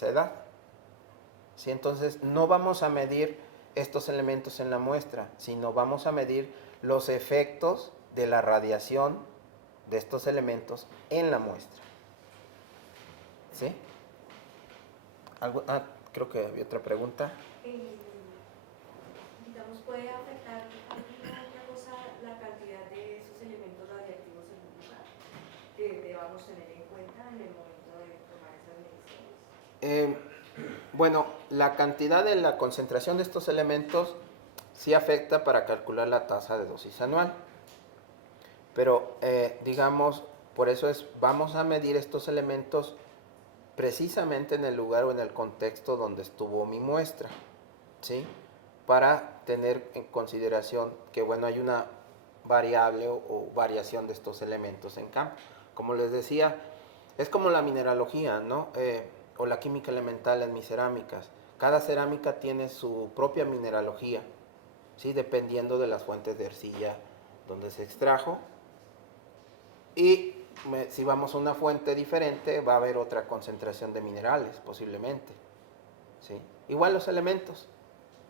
edad. ¿Sí? Entonces, no vamos a medir estos elementos en la muestra, sino vamos a medir los efectos de la radiación de estos elementos en la muestra. ¿Sí? Creo que había otra pregunta. Digamos, ¿puede afectar alguna otra cosa la cantidad de esos elementos radiactivos en un lugar que debamos tener en cuenta en el momento de tomar esas mediciones? Bueno, la cantidad de la concentración de estos elementos sí afecta para calcular la tasa de dosis anual. Pero, digamos, por eso vamos a medir estos elementos precisamente en el lugar o en el contexto donde estuvo mi muestra, ¿sí? Para tener en consideración que, bueno, hay una variable o variación de estos elementos en campo. Como les decía, es como la mineralogía, ¿no? O la química elemental en mis cerámicas. Cada cerámica tiene su propia mineralogía, ¿sí? Dependiendo de las fuentes de arcilla donde se extrajo. Y si vamos a una fuente diferente, va a haber otra concentración de minerales, posiblemente. ¿Sí? Igual los elementos.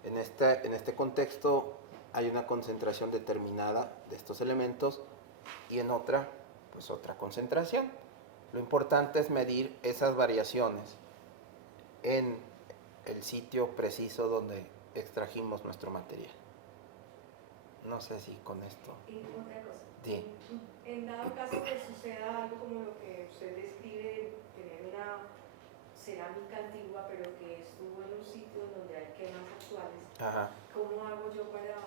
En este contexto hay una concentración determinada de estos elementos y en otra, pues otra concentración. Lo importante es medir esas variaciones en el sitio preciso donde extrajimos nuestro material. No sé si con esto. Y otra cosa. Sí. En dado caso que suceda algo como lo que usted describe, tener una cerámica antigua pero que estuvo en un sitio donde hay quemas actuales, Ajá. ¿cómo hago yo para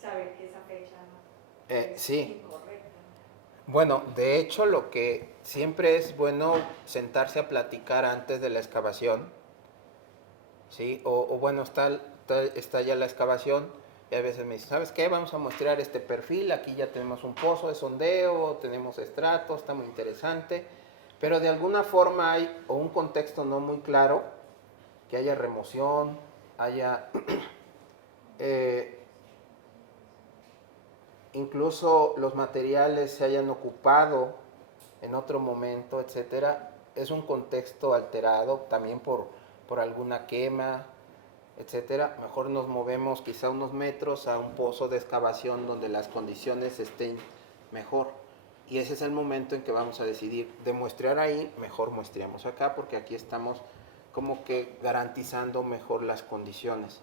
saber que esa fecha es Sí. incorrecta? Bueno, de hecho lo que siempre es bueno sentarse a platicar antes de la excavación, ¿sí? O bueno, está ya la excavación y a veces me dicen, ¿sabes qué? Vamos a mostrar este perfil, aquí ya tenemos un pozo de sondeo, tenemos estratos, está muy interesante, pero de alguna forma hay o un contexto no muy claro, que haya remoción, haya incluso los materiales se hayan ocupado en otro momento, etcétera, es un contexto alterado también por alguna quema, etcétera. Mejor nos movemos quizá unos metros a un pozo de excavación donde las condiciones estén mejor. Y ese es el momento en que vamos a decidir de muestrear ahí, mejor muestreamos acá, porque aquí estamos como que garantizando mejor las condiciones,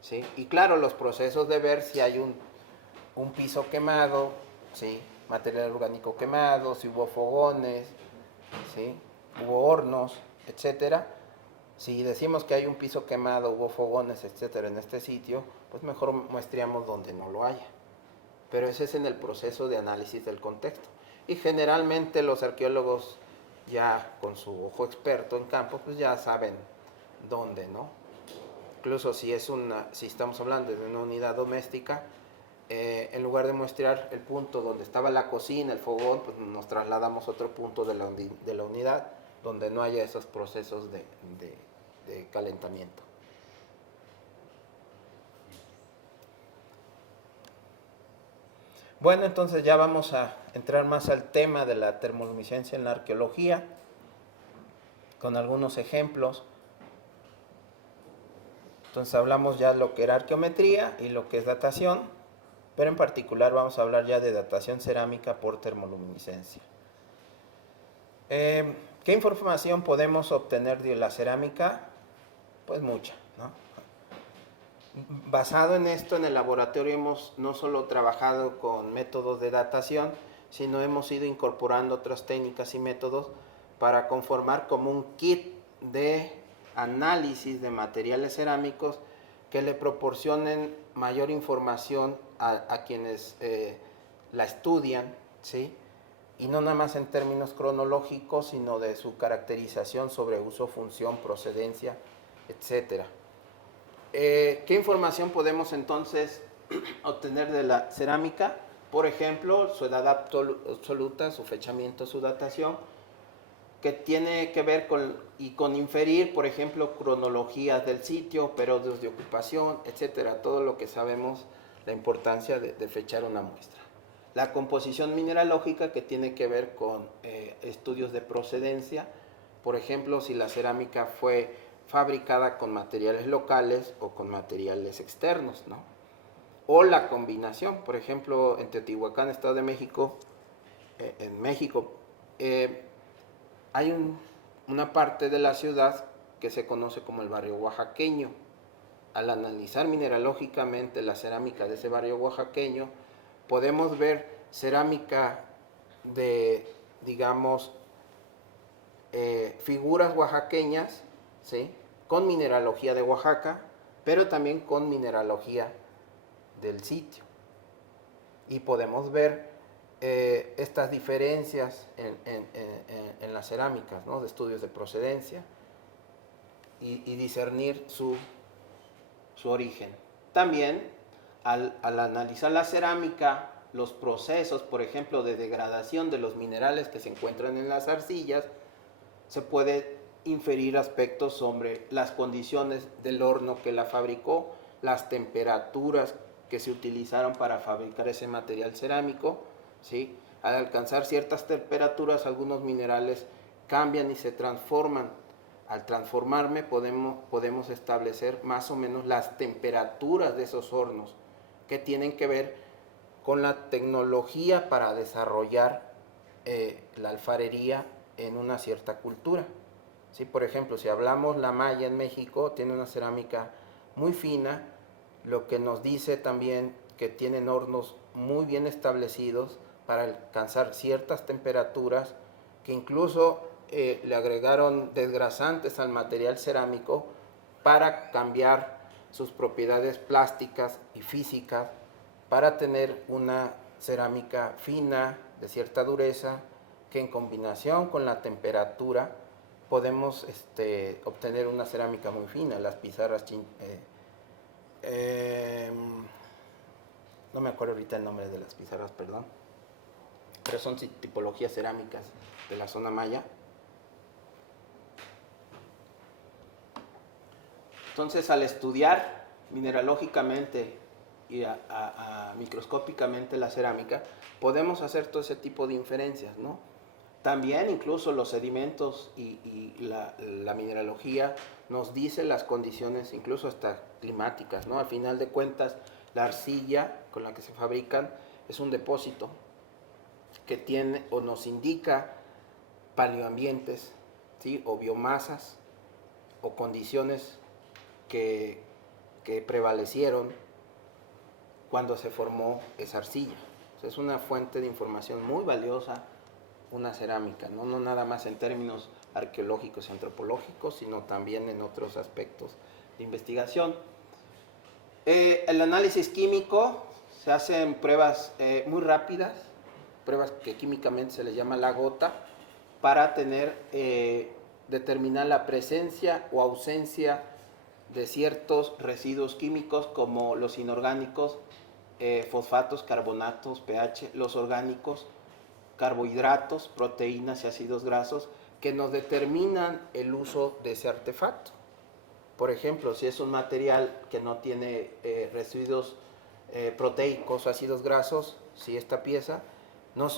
¿sí? Y claro, los procesos de ver si hay un piso quemado, ¿sí? Material orgánico quemado, si hubo fogones, ¿sí? Hubo hornos, etcétera. Si decimos que hay un piso quemado, hubo fogones, etcétera, en este sitio, pues mejor muestreamos donde no lo haya. Pero ese es en el proceso de análisis del contexto. Y generalmente los arqueólogos, ya con su ojo experto en campo, pues ya saben dónde, ¿no? Incluso si estamos hablando de una unidad doméstica, en lugar de muestrear el punto donde estaba la cocina, el fogón, pues nos trasladamos a otro punto de la unidad donde no haya esos procesos de calentamiento. Bueno, entonces ya vamos a entrar más al tema de la termoluminiscencia en la arqueología, con algunos ejemplos. Entonces hablamos ya de lo que era arqueometría y lo que es datación, pero en particular vamos a hablar ya de datación cerámica por termoluminiscencia. ¿Qué información podemos obtener de la cerámica? Pues mucha, ¿no? Basado en esto, en el laboratorio hemos no solo trabajado con métodos de datación, sino hemos ido incorporando otras técnicas y métodos para conformar como un kit de análisis de materiales cerámicos que le proporcionen mayor información a quienes la estudian, ¿sí? Y no nada más en términos cronológicos, sino de su caracterización sobre uso, función, procedencia, etcétera. ¿Qué información podemos entonces obtener de la cerámica? Por ejemplo, su edad absoluta, su fechamiento, su datación, que tiene que ver con inferir, por ejemplo, cronologías del sitio, periodos de ocupación, etcétera, todo lo que sabemos, la importancia de fechar una muestra. La composición mineralógica, que tiene que ver con estudios de procedencia, por ejemplo, si la cerámica fue fabricada con materiales locales o con materiales externos, ¿no? O la combinación, por ejemplo, en Teotihuacán, Estado de México, en México, hay una parte de la ciudad que se conoce como el barrio oaxaqueño. Al analizar mineralógicamente la cerámica de ese barrio oaxaqueño, podemos ver cerámica de, digamos, figuras oaxaqueñas, ¿sí? Con mineralogía de Oaxaca, pero también con mineralogía del sitio. Y podemos ver estas diferencias en las cerámicas, ¿no? De estudios de procedencia y discernir su origen. También, al analizar la cerámica, los procesos, por ejemplo, de degradación de los minerales que se encuentran en las arcillas, se puede inferir aspectos sobre las condiciones del horno que la fabricó, las temperaturas que se utilizaron para fabricar ese material cerámico, ¿sí? Al alcanzar ciertas temperaturas, algunos minerales cambian y se transforman. Al transformarme podemos establecer más o menos las temperaturas de esos hornos, que tienen que ver con la tecnología para desarrollar la alfarería en una cierta cultura. ¿Sí? Por ejemplo, si hablamos la maya en México, tiene una cerámica muy fina, lo que nos dice también que tienen hornos muy bien establecidos para alcanzar ciertas temperaturas, que incluso le agregaron desgrasantes al material cerámico para cambiar sus propiedades plásticas y físicas, para tener una cerámica fina, de cierta dureza, que en combinación con la temperatura podemos obtener una cerámica muy fina. Las pizarras, no me acuerdo ahorita el nombre de las pizarras, perdón, pero son tipologías cerámicas de la zona maya. Entonces, al estudiar mineralógicamente y microscópicamente la cerámica, podemos hacer todo ese tipo de inferencias, ¿no? También incluso los sedimentos y la mineralogía nos dice las condiciones, incluso hasta climáticas, ¿no? Al final de cuentas, la arcilla con la que se fabrican es un depósito que tiene o nos indica paleoambientes, ¿sí? O biomasas o condiciones que prevalecieron cuando se formó esa arcilla. O sea, es una fuente de información muy valiosa, una cerámica, ¿no? No nada más en términos arqueológicos y antropológicos, sino también en otros aspectos de investigación. El análisis químico se hace en pruebas muy rápidas, pruebas que químicamente se les llama la gota, para determinar la presencia o ausencia de ciertos residuos químicos, como los inorgánicos, fosfatos, carbonatos, pH, los orgánicos, carbohidratos, proteínas y ácidos grasos, que nos determinan el uso de ese artefacto. Por ejemplo, si es un material que no tiene residuos proteicos o ácidos grasos, si esta pieza,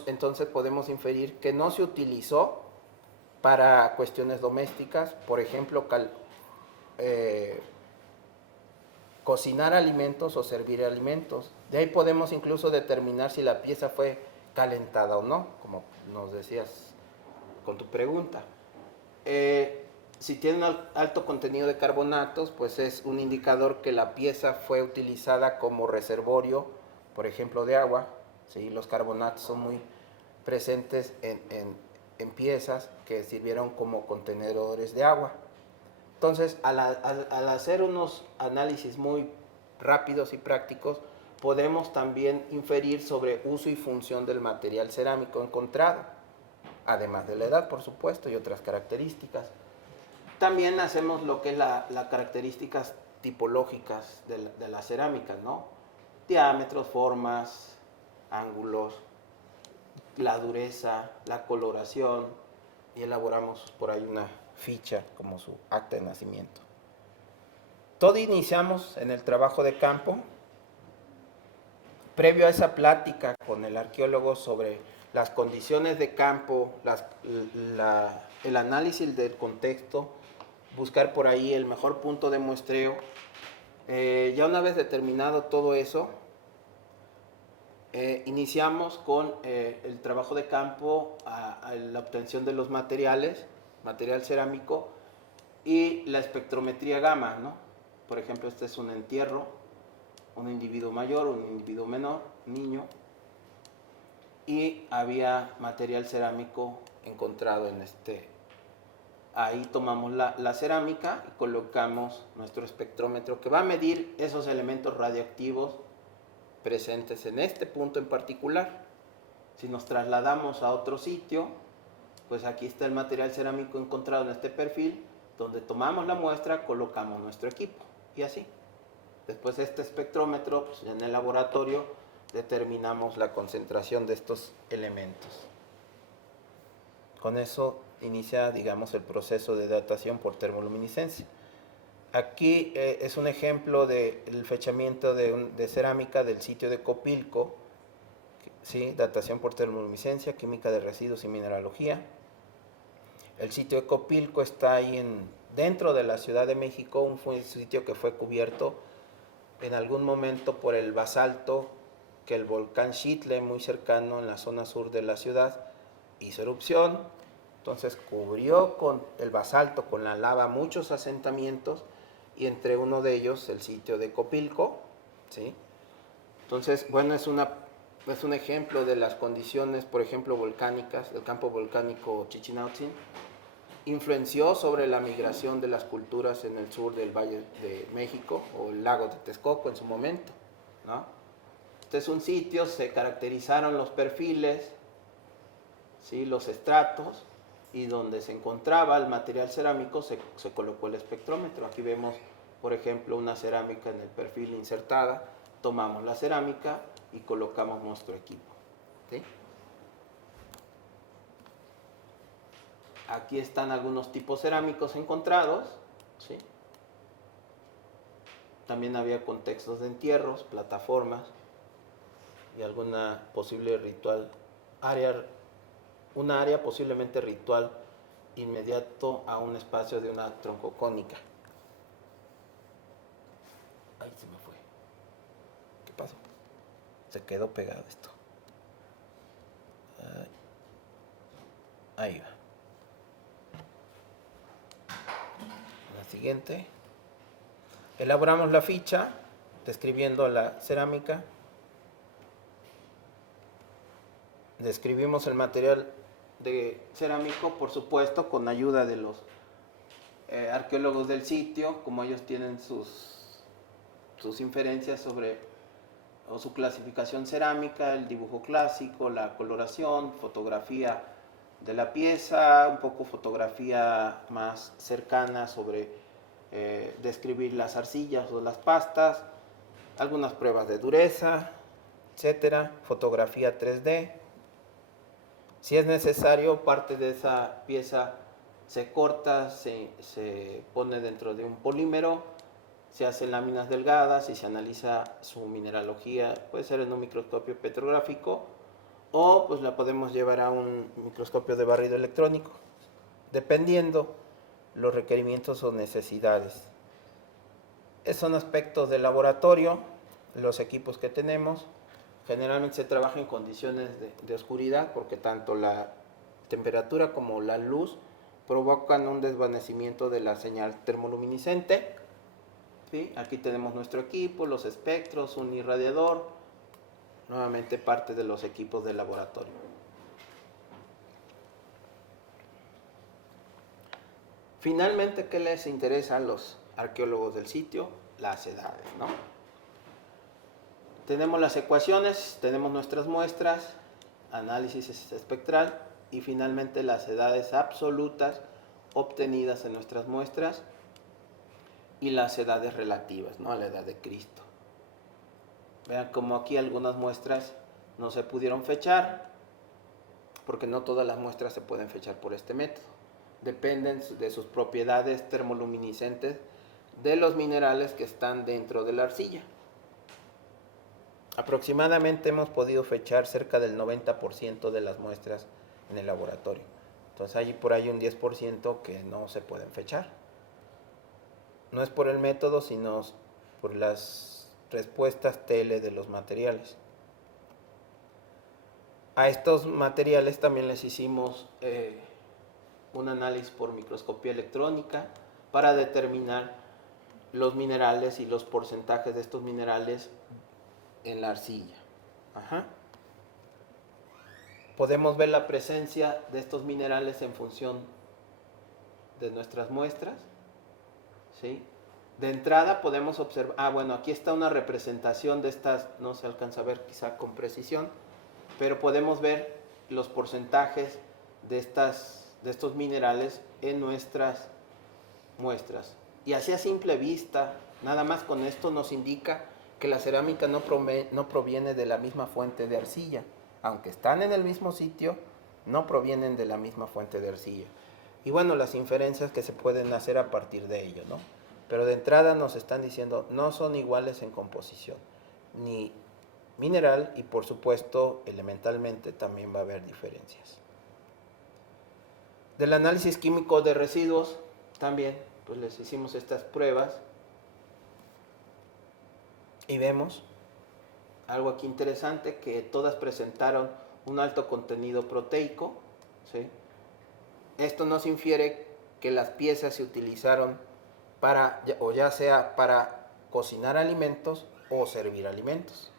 entonces podemos inferir que no se utilizó para cuestiones domésticas, por ejemplo, cocinar alimentos o servir alimentos. De ahí podemos incluso determinar si la pieza fue calentada o no, como nos decías con tu pregunta. Si tiene un alto contenido de carbonatos, pues es un indicador que la pieza fue utilizada como reservorio, por ejemplo, de agua. ¿Sí? Los carbonatos son muy presentes en piezas que sirvieron como contenedores de agua. Entonces, al hacer unos análisis muy rápidos y prácticos, podemos también inferir sobre uso y función del material cerámico encontrado, además de la edad, por supuesto, y otras características. También hacemos lo que es las características tipológicas de la cerámica, ¿no? Diámetros, formas, ángulos, la dureza, la coloración, y elaboramos por ahí una ficha como su acta de nacimiento. Todo iniciamos en el trabajo de campo. Previo a esa plática con el arqueólogo sobre las condiciones de campo, el análisis del contexto, buscar por ahí el mejor punto de muestreo. Ya una vez determinado todo eso, iniciamos con el trabajo de campo, a la obtención de los materiales, material cerámico, y la espectrometría gamma, ¿no? Por ejemplo, este es un entierro, un individuo mayor, un individuo menor, niño, y había material cerámico encontrado en ahí tomamos la cerámica y colocamos nuestro espectrómetro, que va a medir esos elementos radioactivos presentes en este punto en particular. Si nos trasladamos a otro sitio, pues aquí está el material cerámico encontrado en este perfil, donde tomamos la muestra, colocamos nuestro equipo, y así. Después de este espectrómetro, pues en el laboratorio determinamos la concentración de estos elementos. Con eso inicia, digamos, el proceso de datación por termoluminiscencia. Aquí es un ejemplo del fechamiento de cerámica del sitio de Copilco, ¿sí? Datación por termoluminiscencia, química de residuos y mineralogía. El sitio de Copilco está ahí dentro de la Ciudad de México, un sitio que fue cubierto en algún momento por el basalto que el volcán Xitle, muy cercano en la zona sur de la ciudad, hizo erupción. Entonces cubrió con el basalto, con la lava, muchos asentamientos, y entre uno de ellos el sitio de Copilco, ¿sí? Entonces, bueno, es un ejemplo de las condiciones, por ejemplo, volcánicas. El campo volcánico Chichinautzin influenció sobre la migración de las culturas en el sur del Valle de México, o el lago de Texcoco en su momento, ¿no? Este es un sitio, se caracterizaron los perfiles, ¿sí?, los estratos, y donde se encontraba el material cerámico se colocó el espectrómetro. Aquí vemos, por ejemplo, una cerámica en el perfil insertada. Tomamos la cerámica y colocamos nuestro equipo, ¿sí? Aquí están algunos tipos cerámicos encontrados, ¿sí? También había contextos de entierros, plataformas y alguna posible ritual, una área posiblemente ritual inmediato a un espacio de una troncocónica. Ahí se me fue. ¿Qué pasó? Se quedó pegado esto. Ahí va. La siguiente. Elaboramos la ficha describiendo la cerámica. Describimos el material cerámico, por supuesto, con ayuda de los arqueólogos del sitio, como ellos tienen sus inferencias sobre o su clasificación cerámica, el dibujo clásico, la coloración, fotografía de la pieza, un poco fotografía más cercana sobre describir las arcillas o las pastas, algunas pruebas de dureza, etcétera, fotografía 3D. Si es necesario, parte de esa pieza se corta, se pone dentro de un polímero, se hacen láminas delgadas y se analiza su mineralogía, puede ser en un microscopio petrográfico o pues la podemos llevar a un microscopio de barrido electrónico, dependiendo los requerimientos o necesidades. Esos son aspectos del laboratorio, los equipos que tenemos. Generalmente se trabaja en condiciones de oscuridad porque tanto la temperatura como la luz provocan un desvanecimiento de la señal termoluminiscente. ¿Sí? Aquí tenemos nuestro equipo, los espectros, un irradiador, nuevamente parte de los equipos del laboratorio. Finalmente, ¿qué les interesa a los arqueólogos del sitio? Las edades, ¿no? Tenemos las ecuaciones, tenemos nuestras muestras, análisis espectral y finalmente las edades absolutas obtenidas en nuestras muestras y las edades relativas, ¿no?, a la edad de Cristo. Vean como aquí algunas muestras no se pudieron fechar, porque no todas las muestras se pueden fechar por este método. Dependen de sus propiedades termoluminiscentes de los minerales que están dentro de la arcilla. Aproximadamente hemos podido fechar cerca del 90% de las muestras en el laboratorio. Entonces hay por ahí un 10% que no se pueden fechar. No es por el método, sino por las respuestas TL de los materiales. A estos materiales también les hicimos un análisis por microscopía electrónica para determinar los minerales y los porcentajes de estos minerales en la arcilla. Ajá. Podemos ver la presencia de estos minerales en función de nuestras muestras, ¿sí? De entrada podemos observar, bueno, aquí está una representación de estas, no se alcanza a ver quizá con precisión, pero podemos ver los porcentajes de estos minerales en nuestras muestras. Y así a simple vista, nada más con esto nos indica que la cerámica no proviene de la misma fuente de arcilla. Aunque están en el mismo sitio, no provienen de la misma fuente de arcilla. Y bueno, las inferencias que se pueden hacer a partir de ello, ¿no? Pero de entrada nos están diciendo, no son iguales en composición, ni mineral, y por supuesto, elementalmente también va a haber diferencias. Del análisis químico de residuos, también pues les hicimos estas pruebas y vemos algo aquí interesante, que todas presentaron un alto contenido proteico, ¿sí? Esto nos infiere que las piezas se utilizaron para, o ya sea para cocinar alimentos o servir alimentos.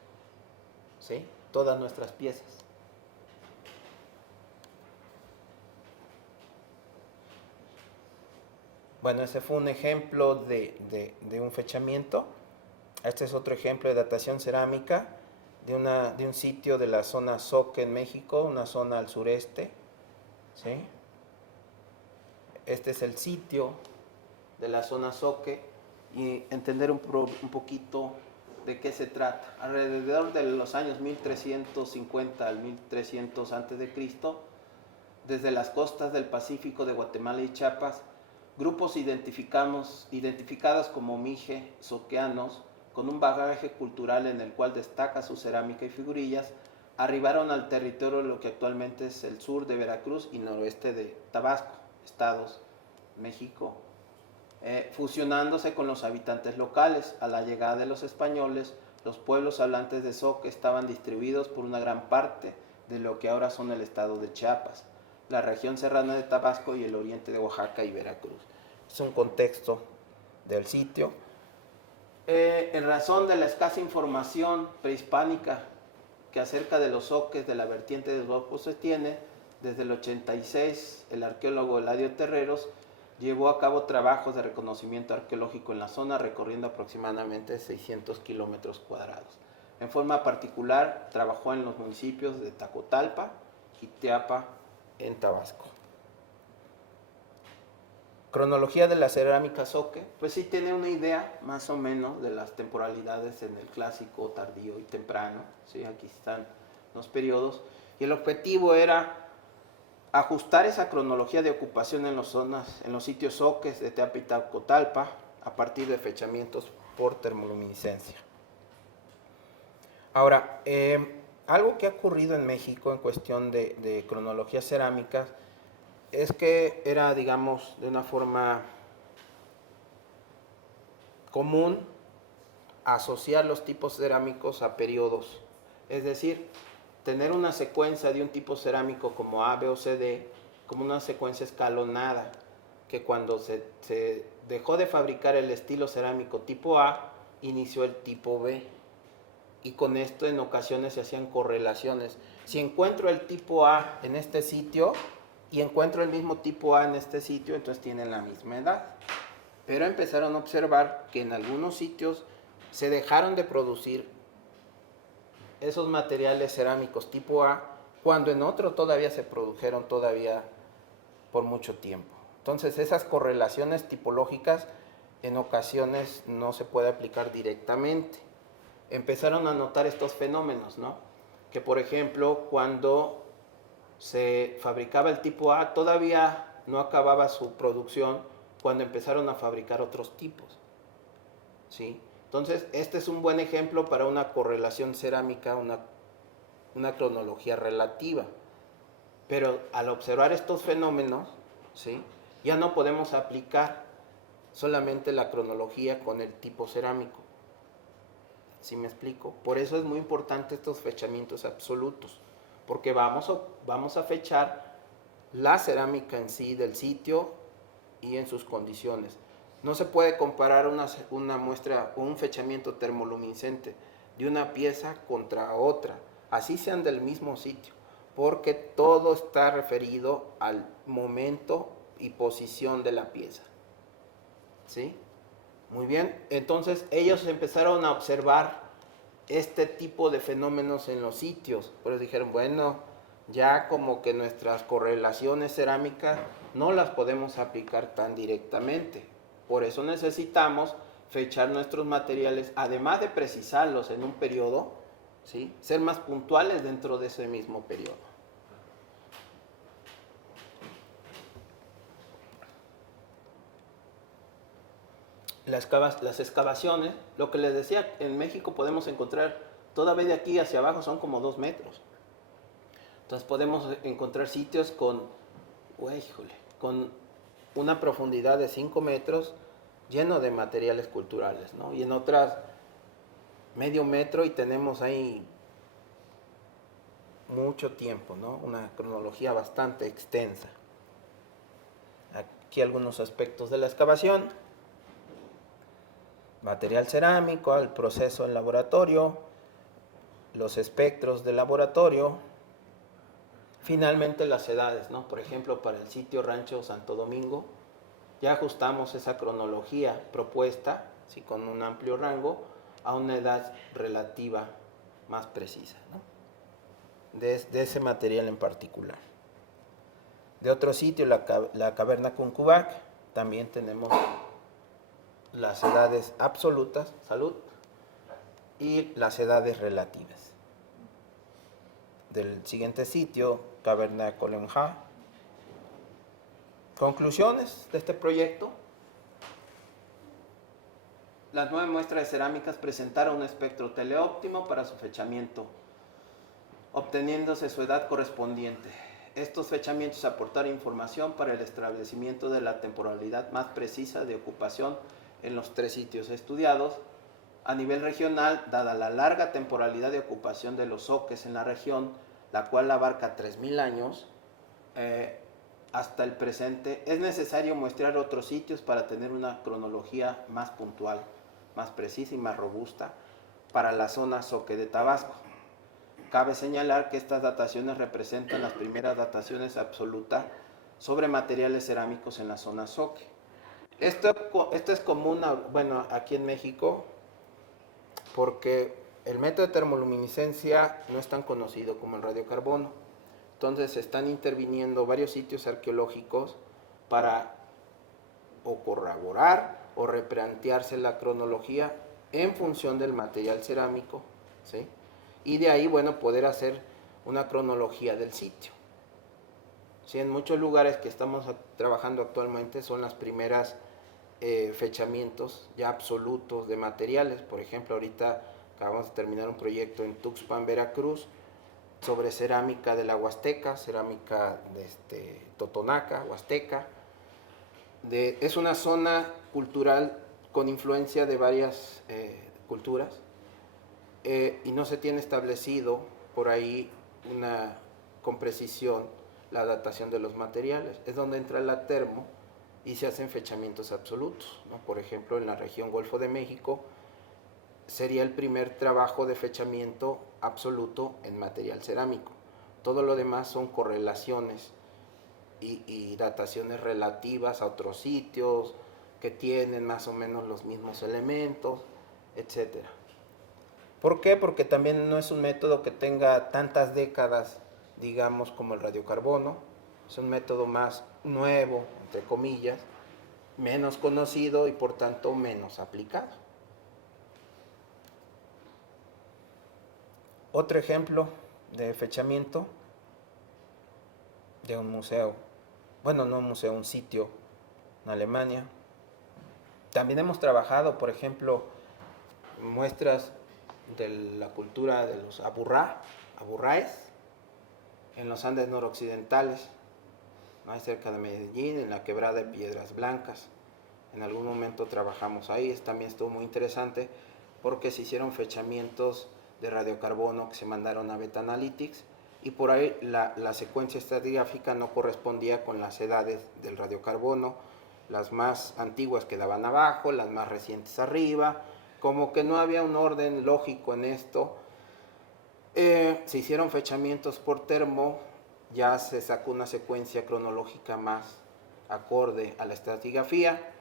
¿Sí? Todas nuestras piezas. Bueno, ese fue un ejemplo de un fechamiento. Este es otro ejemplo de datación cerámica de un sitio de la zona Zoque en México, una zona al sureste. ¿Sí? Este es el sitio de la zona Zoque y entender un poquito de qué se trata. Alrededor de los años 1350 al 1300 a.C., desde las costas del Pacífico de Guatemala y Chiapas, grupos identificados como mije zoqueanos, con un bagaje cultural en el cual destaca su cerámica y figurillas, arribaron al territorio de lo que actualmente es el sur de Veracruz y noroeste de Tabasco, estados México, fusionándose con los habitantes locales. A la llegada de los españoles, los pueblos hablantes de zoque estaban distribuidos por una gran parte de lo que ahora son el estado de Chiapas, la región serrana de Tabasco y el oriente de Oaxaca y Veracruz. Es un contexto del sitio. En razón de la escasa información prehispánica que acerca de los zoques de la vertiente del Golfo se tiene, desde el 86 el arqueólogo Eladio Terreros llevó a cabo trabajos de reconocimiento arqueológico en la zona, recorriendo aproximadamente 600 kilómetros cuadrados. En forma particular, trabajó en los municipios de Tacotalpa y Teapa, en Tabasco. Cronología de la cerámica zoque, pues sí tiene una idea más o menos de las temporalidades en el clásico, tardío y temprano. ¿Sí? Aquí están los periodos. Y el objetivo era ajustar esa cronología de ocupación en los sitios zoques de Teapa y Tacotalpa a partir de fechamientos por termoluminiscencia. Ahora, algo que ha ocurrido en México en cuestión de cronologías cerámicas es que era, digamos, de una forma común asociar los tipos cerámicos a periodos. Es decir, tener una secuencia de un tipo cerámico como A, B o C, D, como una secuencia escalonada, que cuando se dejó de fabricar el estilo cerámico tipo A, inició el tipo B. Y con esto en ocasiones se hacían correlaciones. Si encuentro el tipo A en este sitio y encuentro el mismo tipo A en este sitio, entonces tienen la misma edad. Pero empezaron a observar que en algunos sitios se dejaron de producir esos materiales cerámicos tipo A, cuando en otro todavía se produjeron todavía por mucho tiempo. Entonces esas correlaciones tipológicas en ocasiones no se puede aplicar directamente. Empezaron a notar estos fenómenos, ¿no? Que por ejemplo, cuando se fabricaba el tipo A, todavía no acababa su producción cuando empezaron a fabricar otros tipos, ¿sí? Entonces, este es un buen ejemplo para una correlación cerámica, una cronología relativa. Pero al observar estos fenómenos, ¿sí?, ya no podemos aplicar solamente la cronología con el tipo cerámico. ¿Sí me explico? Por eso es muy importante estos fechamientos absolutos, porque vamos a fechar la cerámica en sí del sitio y en sus condiciones. No se puede comparar una muestra o un fechamiento termoluminiscente de una pieza contra otra, así sean del mismo sitio, porque todo está referido al momento y posición de la pieza. ¿Sí? Muy bien, entonces ellos empezaron a observar este tipo de fenómenos en los sitios. Por eso dijeron, bueno, ya como que nuestras correlaciones cerámicas no las podemos aplicar tan directamente. Por eso necesitamos fechar nuestros materiales, además de precisarlos en un periodo, ¿sí?, ser más puntuales dentro de ese mismo periodo. Las excavaciones, lo que les decía, en México podemos encontrar, todavía de aquí hacia abajo son como 2 metros. Entonces podemos encontrar sitios con una profundidad de 5 metros lleno de materiales culturales, ¿no? Y en otras medio metro y tenemos ahí mucho tiempo, ¿no? Una cronología bastante extensa. Aquí algunos aspectos de la excavación. material cerámico, el proceso en laboratorio, los espectros de laboratorio, finalmente las edades, ¿no? Por ejemplo, para el sitio Rancho Santo Domingo, ya ajustamos esa cronología propuesta, ¿sí? Con un amplio rango, a una edad relativa más precisa, ¿no? De ese material en particular. De otro sitio, la caverna Cuncubac, también tenemos las edades absolutas, salud, y las edades relativas. Del siguiente sitio, caverna Colenja. Conclusiones de este proyecto. Las 9 muestras de cerámicas presentaron un espectro teleóptimo para su fechamiento, obteniéndose su edad correspondiente. Estos fechamientos aportaron información para el establecimiento de la temporalidad más precisa de ocupación en los 3 sitios estudiados. A nivel regional, dada la larga temporalidad de ocupación de los zoques en la región, la cual abarca 3.000 años, hasta el presente, es necesario muestrear otros sitios para tener una cronología más puntual, más precisa y más robusta para la zona zoque de Tabasco. Cabe señalar que estas dataciones representan las primeras dataciones absolutas sobre materiales cerámicos en la zona zoque. Esto es común, bueno, aquí en México, porque el método de termoluminiscencia no es tan conocido como el radiocarbono. Entonces se están interviniendo varios sitios arqueológicos para o corroborar o replantearse la cronología en función del material cerámico, ¿sí? Y de ahí, bueno, poder hacer una cronología del sitio. ¿Sí? En muchos lugares que estamos trabajando actualmente son las primeras fechamientos ya absolutos de materiales. Por ejemplo, ahorita acabamos de terminar un proyecto en Tuxpan, Veracruz, sobre cerámica de la Huasteca, cerámica de Totonaca, Huasteca. Es una zona cultural con influencia de varias culturas, y no se tiene establecido por ahí con precisión la datación de los materiales. Es donde entra la termo y se hacen fechamientos absolutos, ¿no? Por ejemplo, en la región Golfo de México sería el primer trabajo de fechamiento absoluto en material cerámico. Todo lo demás son correlaciones y dataciones relativas a otros sitios que tienen más o menos los mismos elementos, etc. ¿Por qué? Porque también no es un método que tenga tantas décadas, digamos, como el radiocarbono. Es un método más nuevo, entre comillas, menos conocido y por tanto menos aplicado. Otro ejemplo de fechamiento de un museo, bueno, no un museo, un sitio en Alemania. También hemos trabajado, por ejemplo, muestras de la cultura de los aburráes, en los Andes noroccidentales, ¿no? Cerca de Medellín, en la quebrada de Piedras Blancas. En algún momento trabajamos ahí, también estuvo muy interesante porque se hicieron fechamientos de radiocarbono que se mandaron a Beta Analytics y por ahí la secuencia estratigráfica no correspondía con las edades del radiocarbono. Las más antiguas quedaban abajo, las más recientes arriba, como que no había un orden lógico en esto. Se hicieron fechamientos por termo, ya se sacó una secuencia cronológica más acorde a la estratigrafía,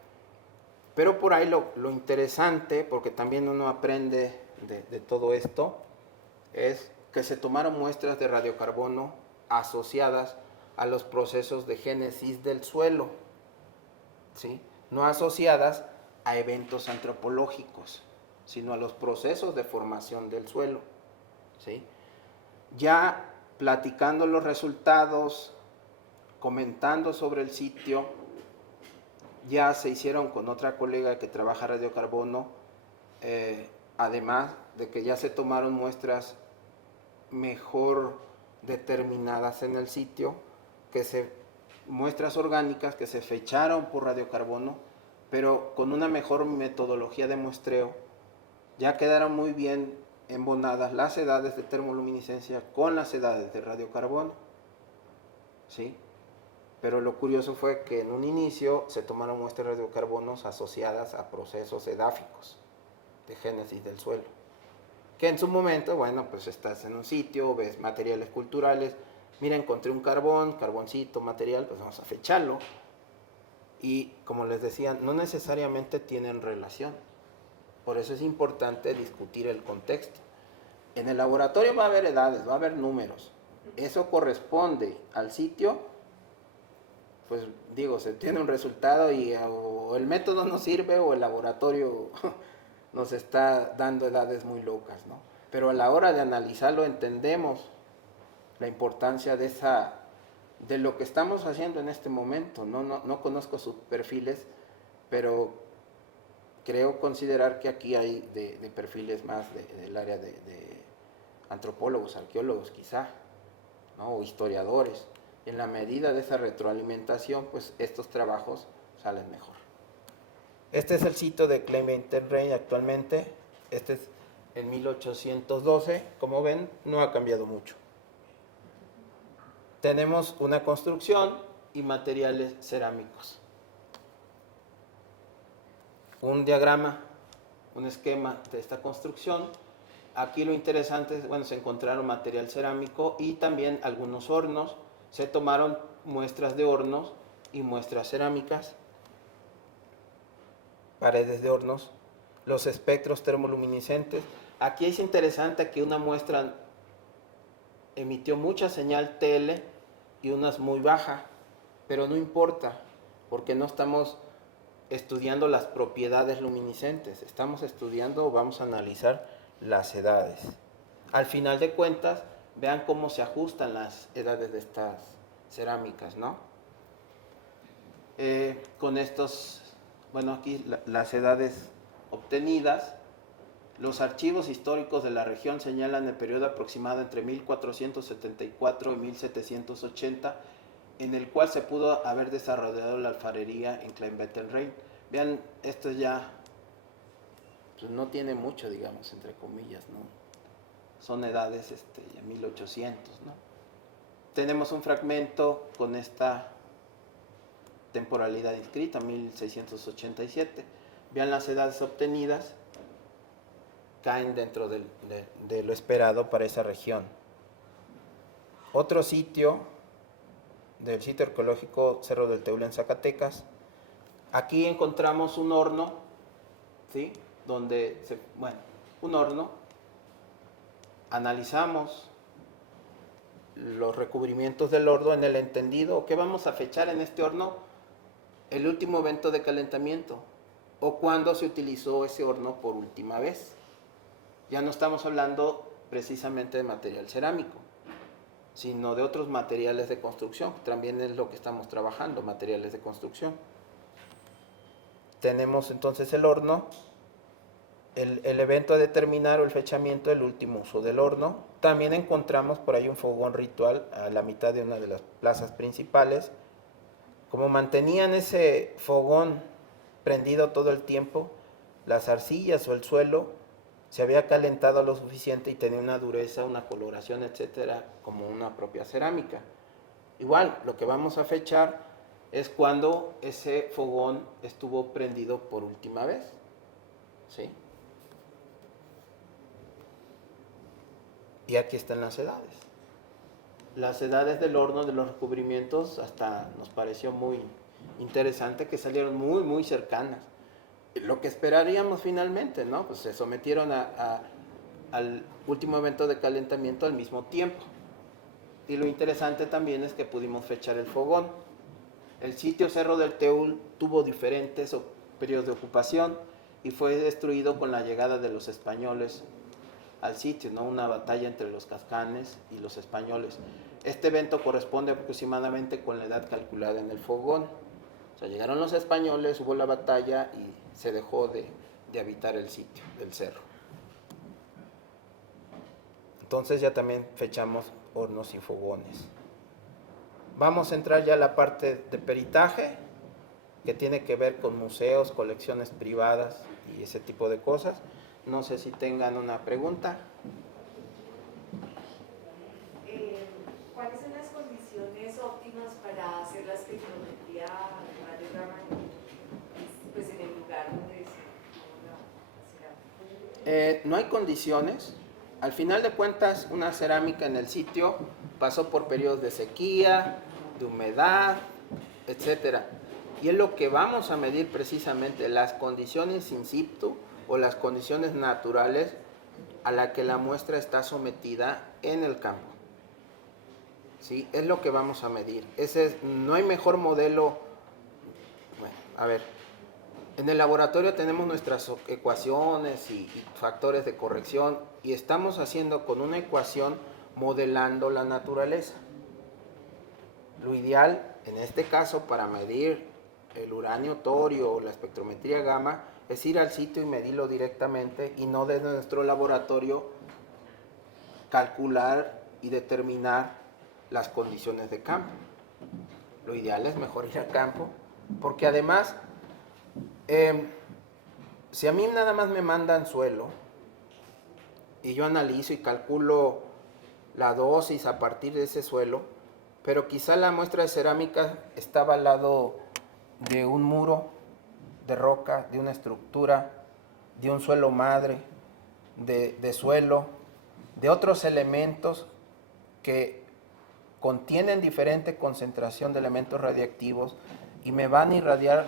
pero por ahí lo interesante, porque también uno aprende de todo esto, es que se tomaron muestras de radiocarbono asociadas a los procesos de génesis del suelo, ¿sí? No asociadas a eventos antropológicos, sino a los procesos de formación del suelo, ¿sí? Ya platicando los resultados, comentando sobre el sitio, ya se hicieron con otra colega que trabaja radiocarbono, además de que ya se tomaron muestras mejor determinadas en el sitio, muestras orgánicas que se fecharon por radiocarbono, pero con una mejor metodología de muestreo, ya quedaron muy bien embonadas las edades de termoluminiscencia con las edades de radiocarbono, ¿sí? Pero lo curioso fue que en un inicio se tomaron muestras de radiocarbonos asociadas a procesos edáficos, de génesis del suelo. Que en su momento, bueno, pues estás en un sitio, ves materiales culturales, mira, encontré un carbón, carboncito, material, pues vamos a fecharlo. Y como les decía, no necesariamente tienen relación. Por eso es importante discutir el contexto. En el laboratorio va a haber edades, va a haber números. Eso corresponde al sitio, pues digo, se tiene un resultado y o el método no sirve o el laboratorio nos está dando edades muy locas, ¿no? Pero a la hora de analizarlo entendemos la importancia de lo que estamos haciendo en este momento. No conozco sus perfiles, pero creo considerar que aquí hay de perfiles más del área de antropólogos, arqueólogos quizá, ¿no? O historiadores. En la medida de esa retroalimentación, pues estos trabajos salen mejor. Este es el sitio de Clemente-Rey actualmente. Este es en 1812. Como ven, no ha cambiado mucho. Tenemos una construcción y materiales cerámicos. Un diagrama, un esquema de esta construcción. Aquí lo interesante es, bueno, se encontraron material cerámico y también algunos hornos. Se tomaron muestras de hornos y muestras cerámicas, paredes de hornos, los espectros termoluminiscentes. Aquí es interesante que una muestra emitió mucha señal TL y unas muy baja, pero no importa, porque no estamos estudiando las propiedades luminiscentes, estamos estudiando, vamos a analizar las edades. Al final de cuentas, vean cómo se ajustan las edades de estas cerámicas, ¿no? Con estos, bueno, aquí las edades obtenidas. Los archivos históricos de la región señalan el periodo aproximado entre 1474 y 1780, en el cual se pudo haber desarrollado la alfarería en Klein-Bettenrein. Vean, esto ya pues no tiene mucho, digamos, entre comillas, ¿no? Son edades ya 1800, ¿no? Tenemos un fragmento con esta temporalidad inscrita, 1687. Vean las edades obtenidas, caen dentro de lo esperado para esa región. Otro sitio, del sitio arqueológico Cerro del Teule en Zacatecas. Aquí encontramos un horno, ¿sí? Un horno. Analizamos los recubrimientos del horno en el entendido. ¿Qué vamos a fechar en este horno? El último evento de calentamiento o cuándo se utilizó ese horno por última vez. Ya no estamos hablando precisamente de material cerámico, sino de otros materiales de construcción. También es lo que estamos trabajando, materiales de construcción. Tenemos entonces el horno, el evento a determinar o el fechamiento del último uso del horno. También encontramos por ahí un fogón ritual a la mitad de una de las plazas principales. Como mantenían ese fogón prendido todo el tiempo, las arcillas o el suelo se había calentado lo suficiente y tenía una dureza, una coloración, etcétera, como una propia cerámica. Igual, lo que vamos a fechar es cuando ese fogón estuvo prendido por última vez, ¿sí? Y aquí están las edades. Las edades del horno, de los recubrimientos, hasta nos pareció muy interesante que salieron muy, muy cercanas. Lo que esperaríamos finalmente, ¿no? Pues se sometieron al último evento de calentamiento al mismo tiempo. Y lo interesante también es que pudimos fechar el fogón. El sitio Cerro del Teule tuvo diferentes periodos de ocupación y fue destruido con la llegada de los españoles al sitio, ¿no? Una batalla entre los cascanes y los españoles. Este evento corresponde aproximadamente con la edad calculada en el fogón. O sea, llegaron los españoles, hubo la batalla y se dejó de habitar el sitio del cerro. Entonces ya también fechamos hornos y fogones. Vamos a entrar ya a la parte de peritaje, que tiene que ver con museos, colecciones privadas y ese tipo de cosas. No sé si tengan una pregunta. ¿Cuáles son las condiciones óptimas para hacer la espectrometría de radiograma, pues en el lugar donde se hace la cerámica? No hay condiciones. Al final de cuentas, una cerámica en el sitio pasó por periodos de sequía, de humedad, etcétera. Y es lo que vamos a medir precisamente, las condiciones in situ o las condiciones naturales a la que la muestra está sometida en el campo. ¿Sí? Es lo que vamos a medir. No hay mejor modelo. Bueno, a ver, en el laboratorio tenemos nuestras ecuaciones y factores de corrección y estamos haciendo con una ecuación modelando la naturaleza. Lo ideal, en este caso, para medir el uranio, torio o la espectrometría gamma, es ir al sitio y medirlo directamente y no desde nuestro laboratorio calcular y determinar las condiciones de campo. Lo ideal es mejor ir al campo, porque además, si a mí nada más me mandan suelo y yo analizo y calculo la dosis a partir de ese suelo, pero quizá la muestra de cerámica estaba al lado de un muro de roca, de una estructura, de un suelo madre, de suelo, de otros elementos que contienen diferente concentración de elementos radiactivos y me van a irradiar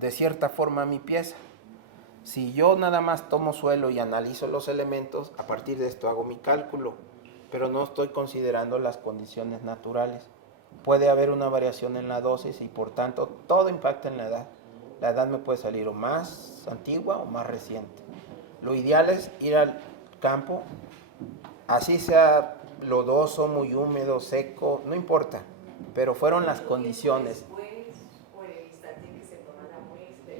de cierta forma mi pieza. Si yo nada más tomo suelo y analizo los elementos, a partir de esto hago mi cálculo, pero no estoy considerando las condiciones naturales. Puede haber una variación en la dosis y por tanto todo impacta en la edad. La edad me puede salir o más antigua o más reciente. Lo ideal es ir al campo, así sea lodoso, muy húmedo, seco, no importa, pero fueron las condiciones. Después, o en el instante en que se toma la muestra,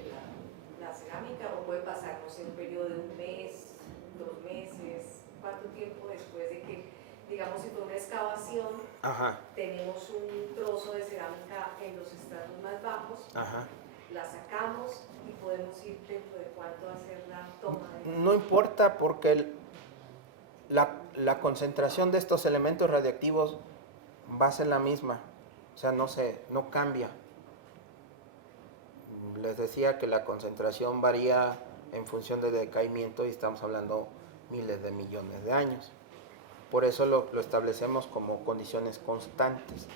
la cerámica, o puede pasar, no sé, un periodo de un mes, 2 meses, ¿cuánto tiempo después de que, digamos, si fue una excavación, Ajá. tenemos un trozo de cerámica en los estratos más bajos, Ajá. la sacamos y podemos ir dentro de cuánto hacer la toma de... No importa porque la concentración de estos elementos radiactivos va a ser la misma, o sea, no cambia. Les decía que la concentración varía en función del decaimiento y estamos hablando miles de millones de años. Por eso lo establecemos como condiciones constantes.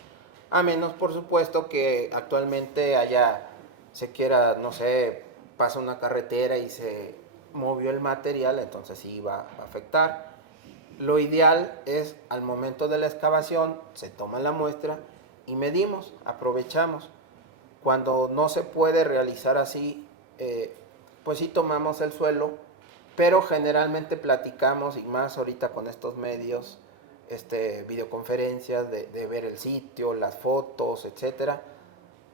A menos, por supuesto, que actualmente se quiera, no sé, pasa una carretera y se movió el material, entonces sí va a afectar. Lo ideal es, al momento de la excavación, se toma la muestra y medimos, aprovechamos. Cuando no se puede realizar así, pues sí tomamos el suelo, pero generalmente platicamos, y más ahorita con estos medios, videoconferencias, de ver el sitio, las fotos, etcétera,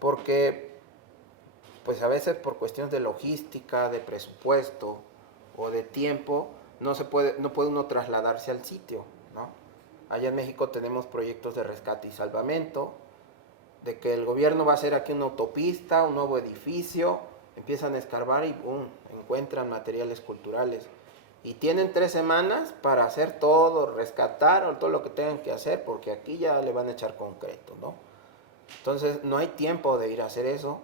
porque pues a veces por cuestiones de logística, de presupuesto o de tiempo, no puede uno trasladarse al sitio, ¿no? Allá en México tenemos proyectos de rescate y salvamento, de que el gobierno va a hacer aquí una autopista, un nuevo edificio, empiezan a escarbar y ¡pum!, encuentran materiales culturales. Y tienen 3 semanas para hacer todo, rescatar o todo lo que tengan que hacer, porque aquí ya le van a echar concreto, ¿no? Entonces no hay tiempo de ir a hacer eso.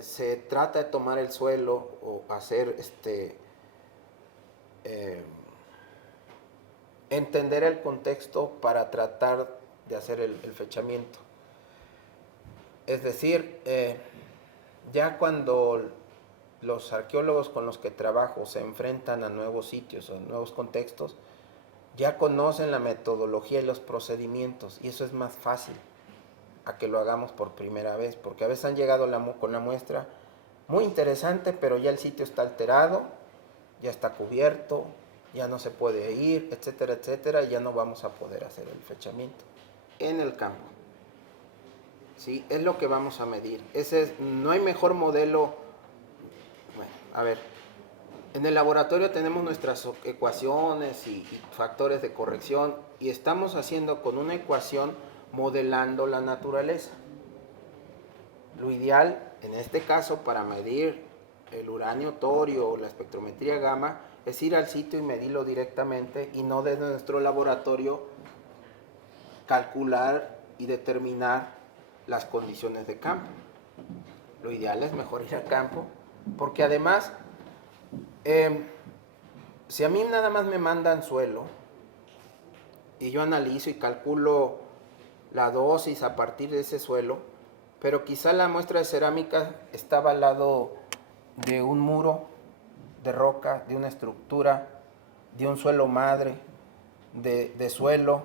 Se trata de tomar el suelo o hacer entender el contexto para tratar de hacer el fechamiento. Es decir, ya cuando los arqueólogos con los que trabajo se enfrentan a nuevos sitios o nuevos contextos, ya conocen la metodología y los procedimientos, y eso es más fácil a que lo hagamos por primera vez, porque a veces han llegado con la muestra muy interesante, pero ya el sitio está alterado, ya está cubierto, ya no se puede ir, etcétera, etcétera, y ya no vamos a poder hacer el fechamiento en el campo. ¿Sí? Es lo que vamos a medir. No hay mejor modelo. Bueno, a ver, en el laboratorio tenemos nuestras ecuaciones y factores de corrección y estamos haciendo con una ecuación modelando la naturaleza. Lo ideal, en este caso, para medir el uranio, torio o la espectrometría gamma, es ir al sitio y medirlo directamente y no desde nuestro laboratorio calcular y determinar las condiciones de campo. Lo ideal es mejor ir al campo, porque además, si a mí nada más me mandan suelo y yo analizo y calculo la dosis a partir de ese suelo, pero quizá la muestra de cerámica estaba al lado de un muro de roca, de una estructura, de un suelo madre, de suelo,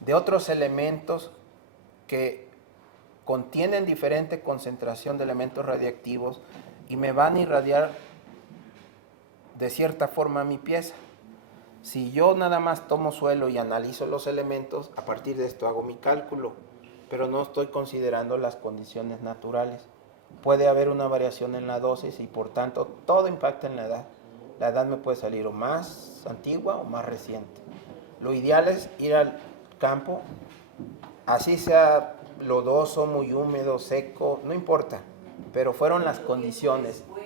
de otros elementos que contienen diferente concentración de elementos radiactivos y me van a irradiar de cierta forma mi pieza. Si yo nada más tomo suelo y analizo los elementos, a partir de esto hago mi cálculo, pero no estoy considerando las condiciones naturales. Puede haber una variación en la dosis y por tanto todo impacta en la edad. La edad me puede salir o más antigua o más reciente. Lo ideal es ir al campo, así sea lodoso, muy húmedo, seco, no importa, pero fueron las condiciones. Después,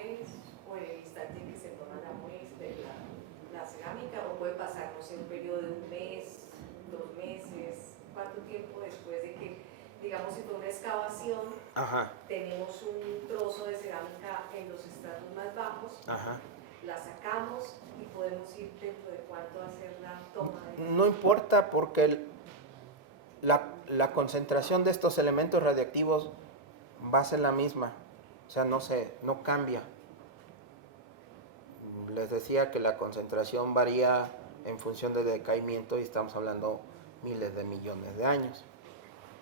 o en el instante en que se toma la muestra, la cerámica, o puede pasar, no sé, un periodo de un mes, 2 meses, ¿cuánto tiempo después de que, digamos, si fue una excavación, Ajá, tenemos un trozo de cerámica en los estratos más bajos, ajá. la sacamos y podemos ir dentro de cuánto hacer la toma de... No importa porque la concentración de estos elementos radiactivos va a ser la misma, o sea, no cambia. Les decía que la concentración varía en función del decaimiento y estamos hablando miles de millones de años.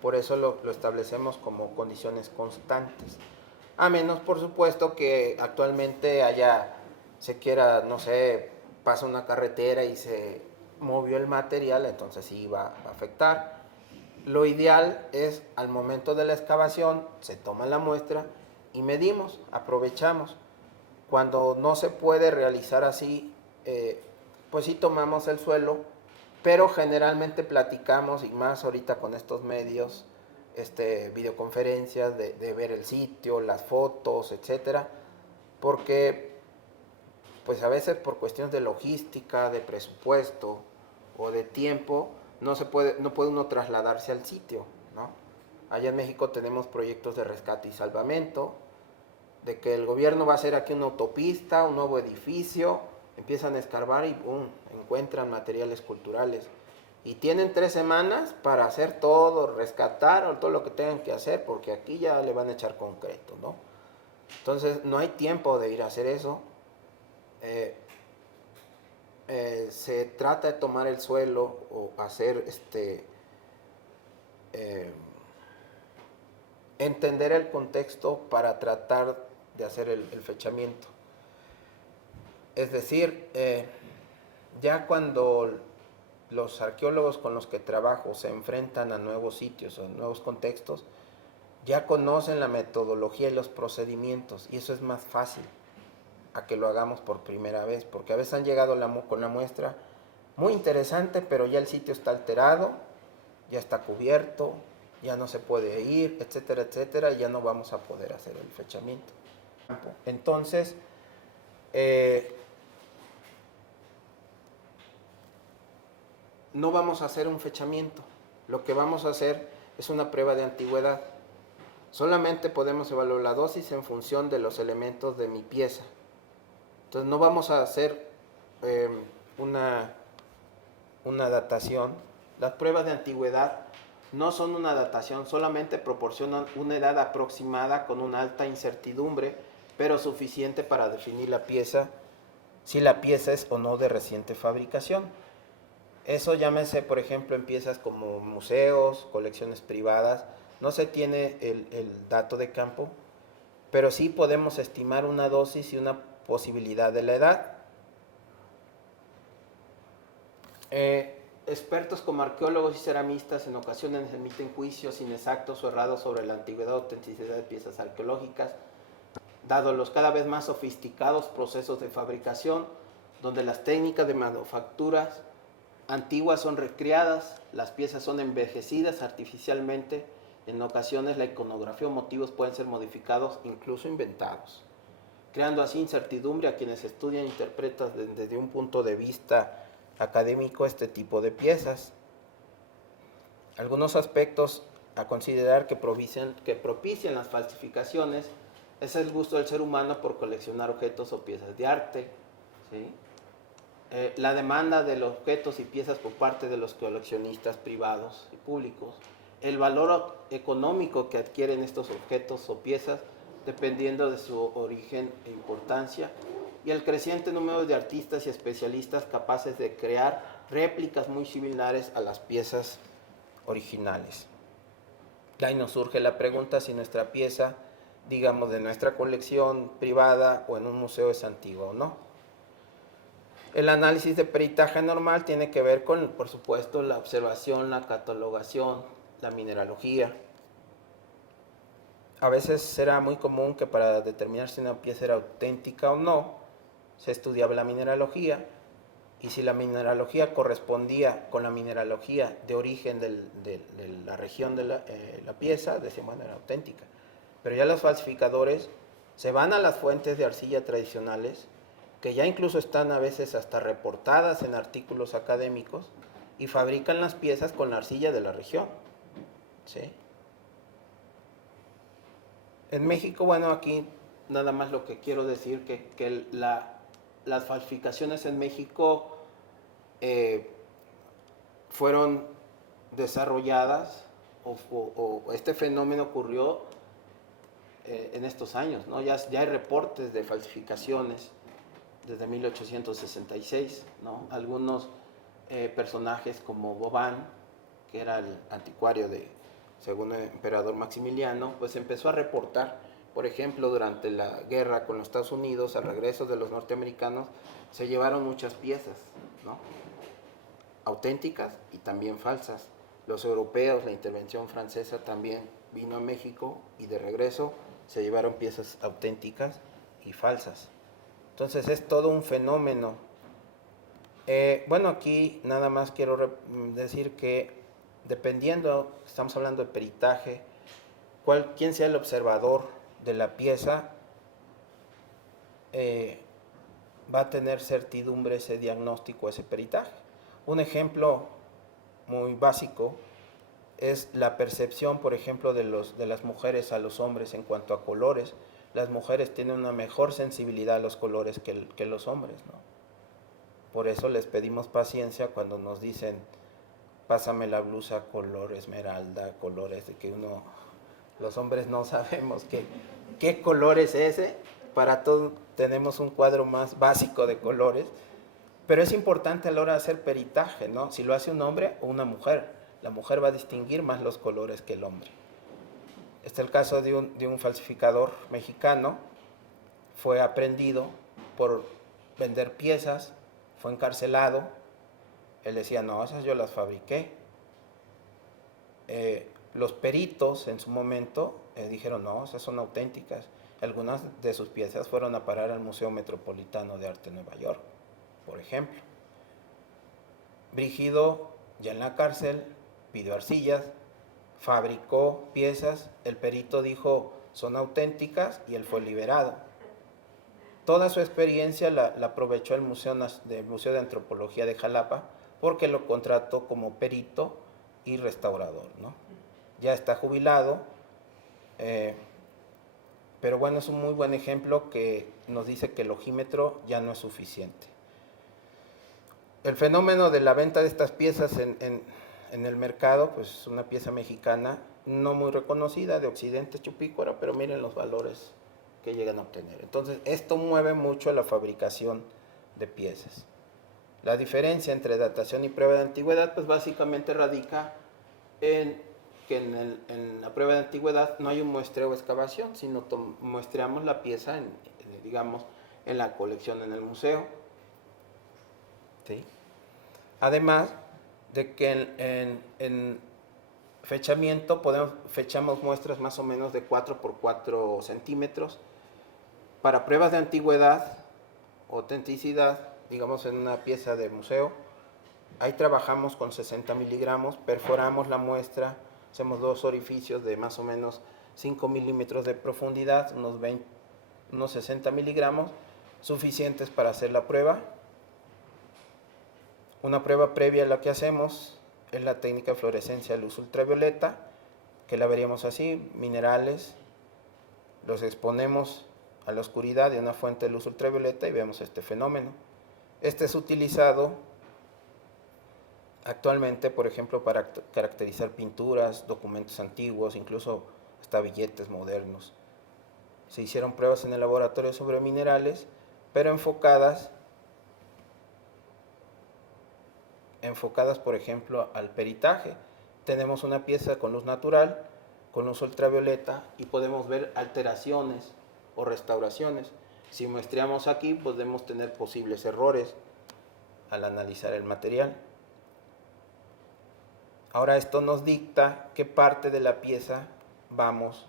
Por eso lo establecemos como condiciones constantes. A menos, por supuesto, que actualmente se quiera, no sé, pasa una carretera y se movió el material, entonces sí va a afectar. Lo ideal es al momento de la excavación, se toma la muestra y medimos, aprovechamos. Cuando no se puede realizar así, pues sí tomamos el suelo, pero generalmente platicamos, y más ahorita con estos medios, videoconferencias, de ver el sitio, las fotos, etcétera, porque pues a veces por cuestiones de logística, de presupuesto o de tiempo, no puede uno trasladarse al sitio, ¿no? Allá en México tenemos proyectos de rescate y salvamento, de que el gobierno va a hacer aquí una autopista, un nuevo edificio, empiezan a escarbar y ¡pum!, encuentran materiales culturales. Y tienen 3 semanas para hacer todo, rescatar o todo lo que tengan que hacer, porque aquí ya le van a echar concreto, ¿no? Entonces no hay tiempo de ir a hacer eso. Se trata de tomar el suelo o hacer entender el contexto para tratar de hacer el fechamiento. Es decir, ya cuando los arqueólogos con los que trabajo se enfrentan a nuevos sitios o nuevos contextos, ya conocen la metodología y los procedimientos, y eso es más fácil a que lo hagamos por primera vez, porque a veces han llegado con la muestra muy interesante, pero ya el sitio está alterado, ya está cubierto, ya no se puede ir, etcétera, etcétera, y ya no vamos a poder hacer el fechamiento. Entonces, no vamos a hacer un fechamiento, lo que vamos a hacer es una prueba de antigüedad. Solamente podemos evaluar la dosis en función de los elementos de mi pieza. Entonces no vamos a hacer una datación. Las pruebas de antigüedad no son una datación, solamente proporcionan una edad aproximada con una alta incertidumbre, pero suficiente para definir la pieza, si la pieza es o no de reciente fabricación. Eso llámese, por ejemplo, en piezas como museos, colecciones privadas, no se tiene el dato de campo, pero sí podemos estimar una dosis y una posibilidad de la edad. Expertos como arqueólogos y ceramistas en ocasiones emiten juicios inexactos o errados sobre la antigüedad o autenticidad de piezas arqueológicas, dado los cada vez más sofisticados procesos de fabricación, donde las técnicas de manufacturas antiguas son recreadas, las piezas son envejecidas artificialmente, en ocasiones la iconografía o motivos pueden ser modificados, incluso inventados, creando así incertidumbre a quienes estudian e interpretan desde un punto de vista académico este tipo de piezas. Algunos aspectos a considerar que propician las falsificaciones es el gusto del ser humano por coleccionar objetos o piezas de arte, ¿sí? La demanda de los objetos y piezas por parte de los coleccionistas privados y públicos, el valor económico que adquieren estos objetos o piezas dependiendo de su origen e importancia, y el creciente número de artistas y especialistas capaces de crear réplicas muy similares a las piezas originales. De ahí nos surge la pregunta si nuestra pieza, digamos, de nuestra colección privada o en un museo es antigua o no. El análisis de peritaje normal tiene que ver con, por supuesto, la observación, la catalogación, la mineralogía. A veces será muy común que para determinar si una pieza era auténtica o no, se estudiaba la mineralogía, y si la mineralogía correspondía con la mineralogía de origen de la región de la pieza, decían, bueno, era auténtica. Pero ya los falsificadores se van a las fuentes de arcilla tradicionales, que ya incluso están a veces hasta reportadas en artículos académicos, y fabrican las piezas con la arcilla de la región, ¿sí? En México, bueno, aquí nada más lo que quiero decir, que las falsificaciones en México fueron desarrolladas, o este fenómeno ocurrió en estos años, ¿no? Ya hay reportes de falsificaciones desde 1866, ¿no? Algunos personajes como Vauban, que era el anticuario según el emperador Maximiliano, pues empezó a reportar, por ejemplo, durante la guerra con los Estados Unidos, al regreso de los norteamericanos, se llevaron muchas piezas, ¿no? Auténticas y también falsas. Los europeos, la intervención francesa también vino a México y de regreso se llevaron piezas auténticas y falsas. Entonces es todo un fenómeno. Bueno, aquí nada más quiero decir que dependiendo, estamos hablando de peritaje, quién sea el observador de la pieza, va a tener certidumbre ese diagnóstico, ese peritaje. Un ejemplo muy básico es la percepción, por ejemplo, de las mujeres a los hombres en cuanto a colores. Las mujeres tienen una mejor sensibilidad a los colores que los hombres, ¿no? Por eso les pedimos paciencia cuando nos dicen, pásame la blusa color esmeralda, colores de que los hombres no sabemos qué color es ese. Para todo tenemos un cuadro más básico de colores, pero es importante a la hora de hacer peritaje, ¿no? Si lo hace un hombre o una mujer, la mujer va a distinguir más los colores que el hombre. Este es el caso de un falsificador mexicano, fue aprehendido por vender piezas, fue encarcelado. Él decía, no, esas yo las fabriqué. Los peritos en su momento dijeron, no, esas son auténticas. Algunas de sus piezas fueron a parar al Museo Metropolitano de Arte de Nueva York, por ejemplo. Brígido, ya en la cárcel, pidió arcillas, fabricó piezas, el perito dijo, son auténticas, y él fue liberado. Toda su experiencia la aprovechó el Museo de Antropología de Jalapa, porque lo contrató como perito y restaurador, ¿no? Ya está jubilado, pero bueno, es un muy buen ejemplo que nos dice que el ojímetro ya no es suficiente. El fenómeno de la venta de estas piezas en el mercado, pues una pieza mexicana no muy reconocida, de Occidente, Chupícuaro, pero miren los valores que llegan a obtener. Entonces, esto mueve mucho la fabricación de piezas. La diferencia entre datación y prueba de antigüedad, pues básicamente radica en que en la prueba de antigüedad no hay un muestreo o excavación, sino muestreamos la pieza, digamos, en la colección en el museo. ¿Sí? Además de que en fechamiento fechamos muestras más o menos de 4 por 4 centímetros. Para pruebas de antigüedad, autenticidad, digamos en una pieza de museo, ahí trabajamos con 60 miligramos, perforamos la muestra, hacemos 2 orificios de más o menos 5 milímetros de profundidad, unos 60 miligramos, suficientes para hacer la prueba. Una prueba previa a la que hacemos es la técnica de fluorescencia de luz ultravioleta, que la veríamos así: minerales, los exponemos a la oscuridad de una fuente de luz ultravioleta y vemos este fenómeno. Este es utilizado actualmente, por ejemplo, para caracterizar pinturas, documentos antiguos, incluso hasta billetes modernos. Se hicieron pruebas en el laboratorio sobre minerales, pero enfocadas, por ejemplo, al peritaje. Tenemos una pieza con luz natural, con luz ultravioleta, y podemos ver alteraciones o restauraciones. Si muestreamos aquí, podemos tener posibles errores al analizar el material. Ahora esto nos dicta qué parte de la pieza vamos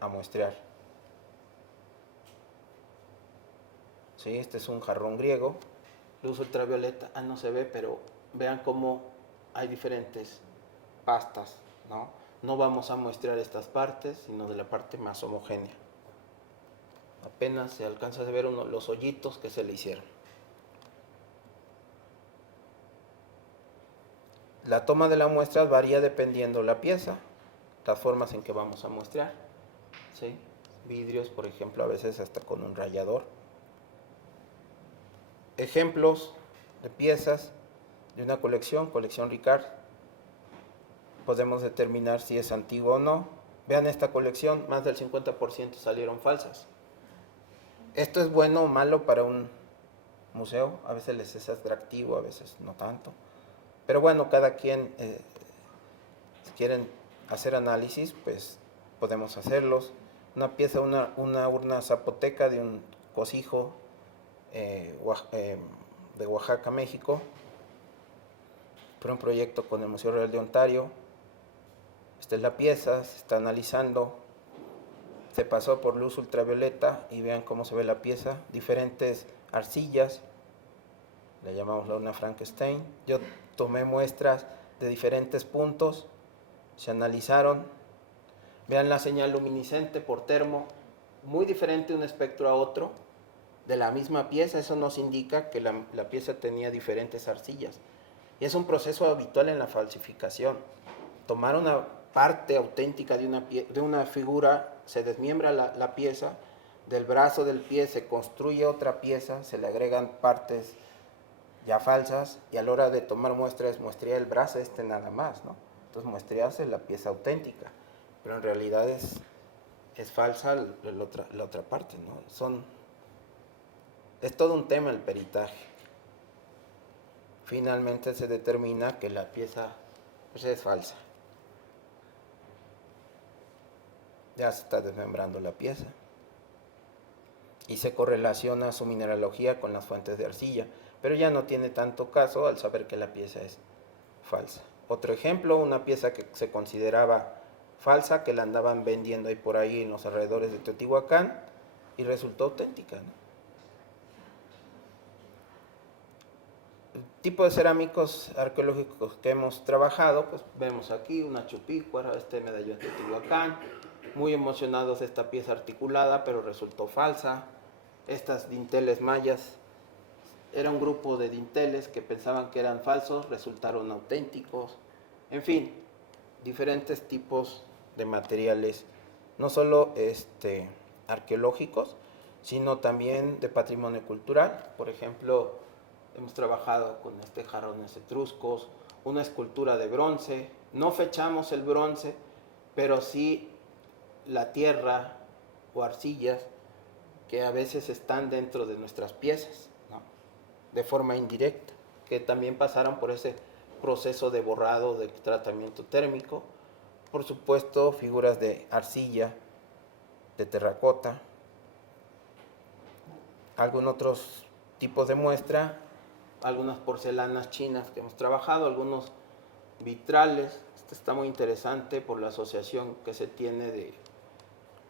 a muestrear. ¿Sí? Este es un jarrón griego, luz ultravioleta, no se ve, pero vean cómo hay diferentes pastas, ¿no? No vamos a muestrear estas partes, sino de la parte más homogénea. Apenas se alcanza a ver los hoyitos que se le hicieron. La toma de la muestra varía dependiendo la pieza, las formas en que vamos a muestrear. ¿Sí? Vidrios, por ejemplo, a veces hasta con un rallador. Ejemplos de piezas de una colección Ricard. Podemos determinar si es antigua o no. Vean esta colección, más del 50% salieron falsas. Esto es bueno o malo para un museo, a veces les es atractivo, a veces no tanto. Pero bueno, cada quien, si quieren hacer análisis, pues podemos hacerlos. Una pieza, una urna zapoteca de un cocijo de Oaxaca, México, por un proyecto con el Museo Real de Ontario. Esta es la pieza, se está analizando, se pasó por luz ultravioleta y vean cómo se ve la pieza, diferentes arcillas, le llamamos la urna Frankenstein. Yo tomé muestras de diferentes puntos, se analizaron, vean la señal luminiscente por termo, muy diferente de un espectro a otro, de la misma pieza. Eso nos indica que la pieza tenía diferentes arcillas. Y es un proceso habitual en la falsificación. Tomar una parte auténtica de una figura, se desmiembra la pieza, del brazo del pie se construye otra pieza, se le agregan partes ya falsas, y a la hora de tomar muestras, muestrear el brazo nada más, ¿no? Entonces muestrearse la pieza auténtica, pero en realidad es falsa la otra parte, ¿no? Es todo un tema el peritaje. Finalmente se determina que la pieza pues, es falsa. Ya se está desmembrando la pieza. Y se correlaciona su mineralogía con las fuentes de arcilla, pero ya no tiene tanto caso al saber que la pieza es falsa. Otro ejemplo, una pieza que se consideraba falsa, que la andaban vendiendo ahí por ahí en los alrededores de Teotihuacán, y resultó auténtica, ¿no? El tipo de cerámicos arqueológicos que hemos trabajado, pues vemos aquí una chupícuara, este medallón de Teotihuacán, muy emocionados de esta pieza articulada, pero resultó falsa. Estas dinteles mayas, era un grupo de dinteles que pensaban que eran falsos, resultaron auténticos. En fin, diferentes tipos de materiales, no solo arqueológicos, sino también de patrimonio cultural. Por ejemplo, hemos trabajado con jarrones etruscos, una escultura de bronce. No fechamos el bronce, pero sí la tierra o arcillas que a veces están dentro de nuestras piezas, ¿no? De forma indirecta, que también pasaron por ese proceso de borrado, de tratamiento térmico. Por supuesto, figuras de arcilla, de terracota, algunos otros tipos de muestra, algunas porcelanas chinas que hemos trabajado, algunos vitrales. Este está muy interesante por la asociación que se tiene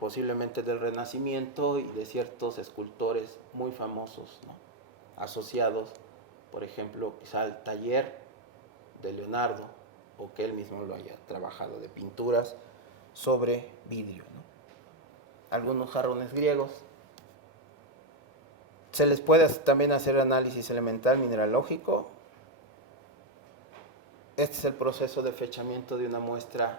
posiblemente del Renacimiento y de ciertos escultores muy famosos, ¿no? Asociados, por ejemplo, quizá al taller de Leonardo, o que él mismo lo haya trabajado, de pinturas sobre vidrio, ¿no? Algunos jarrones griegos. Se les puede también hacer análisis elemental mineralógico. Este es el proceso de fechamiento de una muestra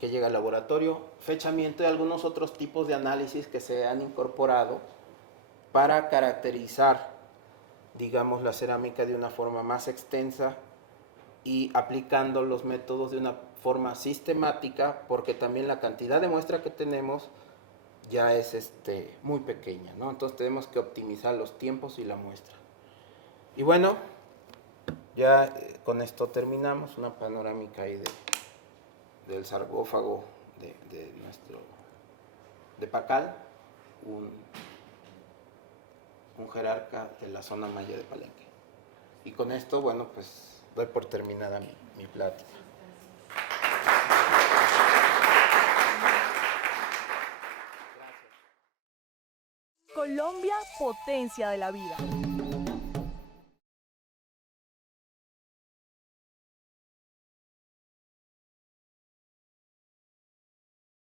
que llega al laboratorio, fechamiento y algunos otros tipos de análisis que se han incorporado para caracterizar, digamos, la cerámica de una forma más extensa y aplicando los métodos de una forma sistemática, porque también la cantidad de muestra que tenemos ya es muy pequeña, ¿no? Entonces tenemos que optimizar los tiempos y la muestra. Y bueno, ya con esto terminamos, una panorámica ahí del sarcófago de Pacal, un jerarca de la zona maya de Palenque. Y con esto, bueno, pues doy por terminada mi plática. Colombia, potencia de la vida.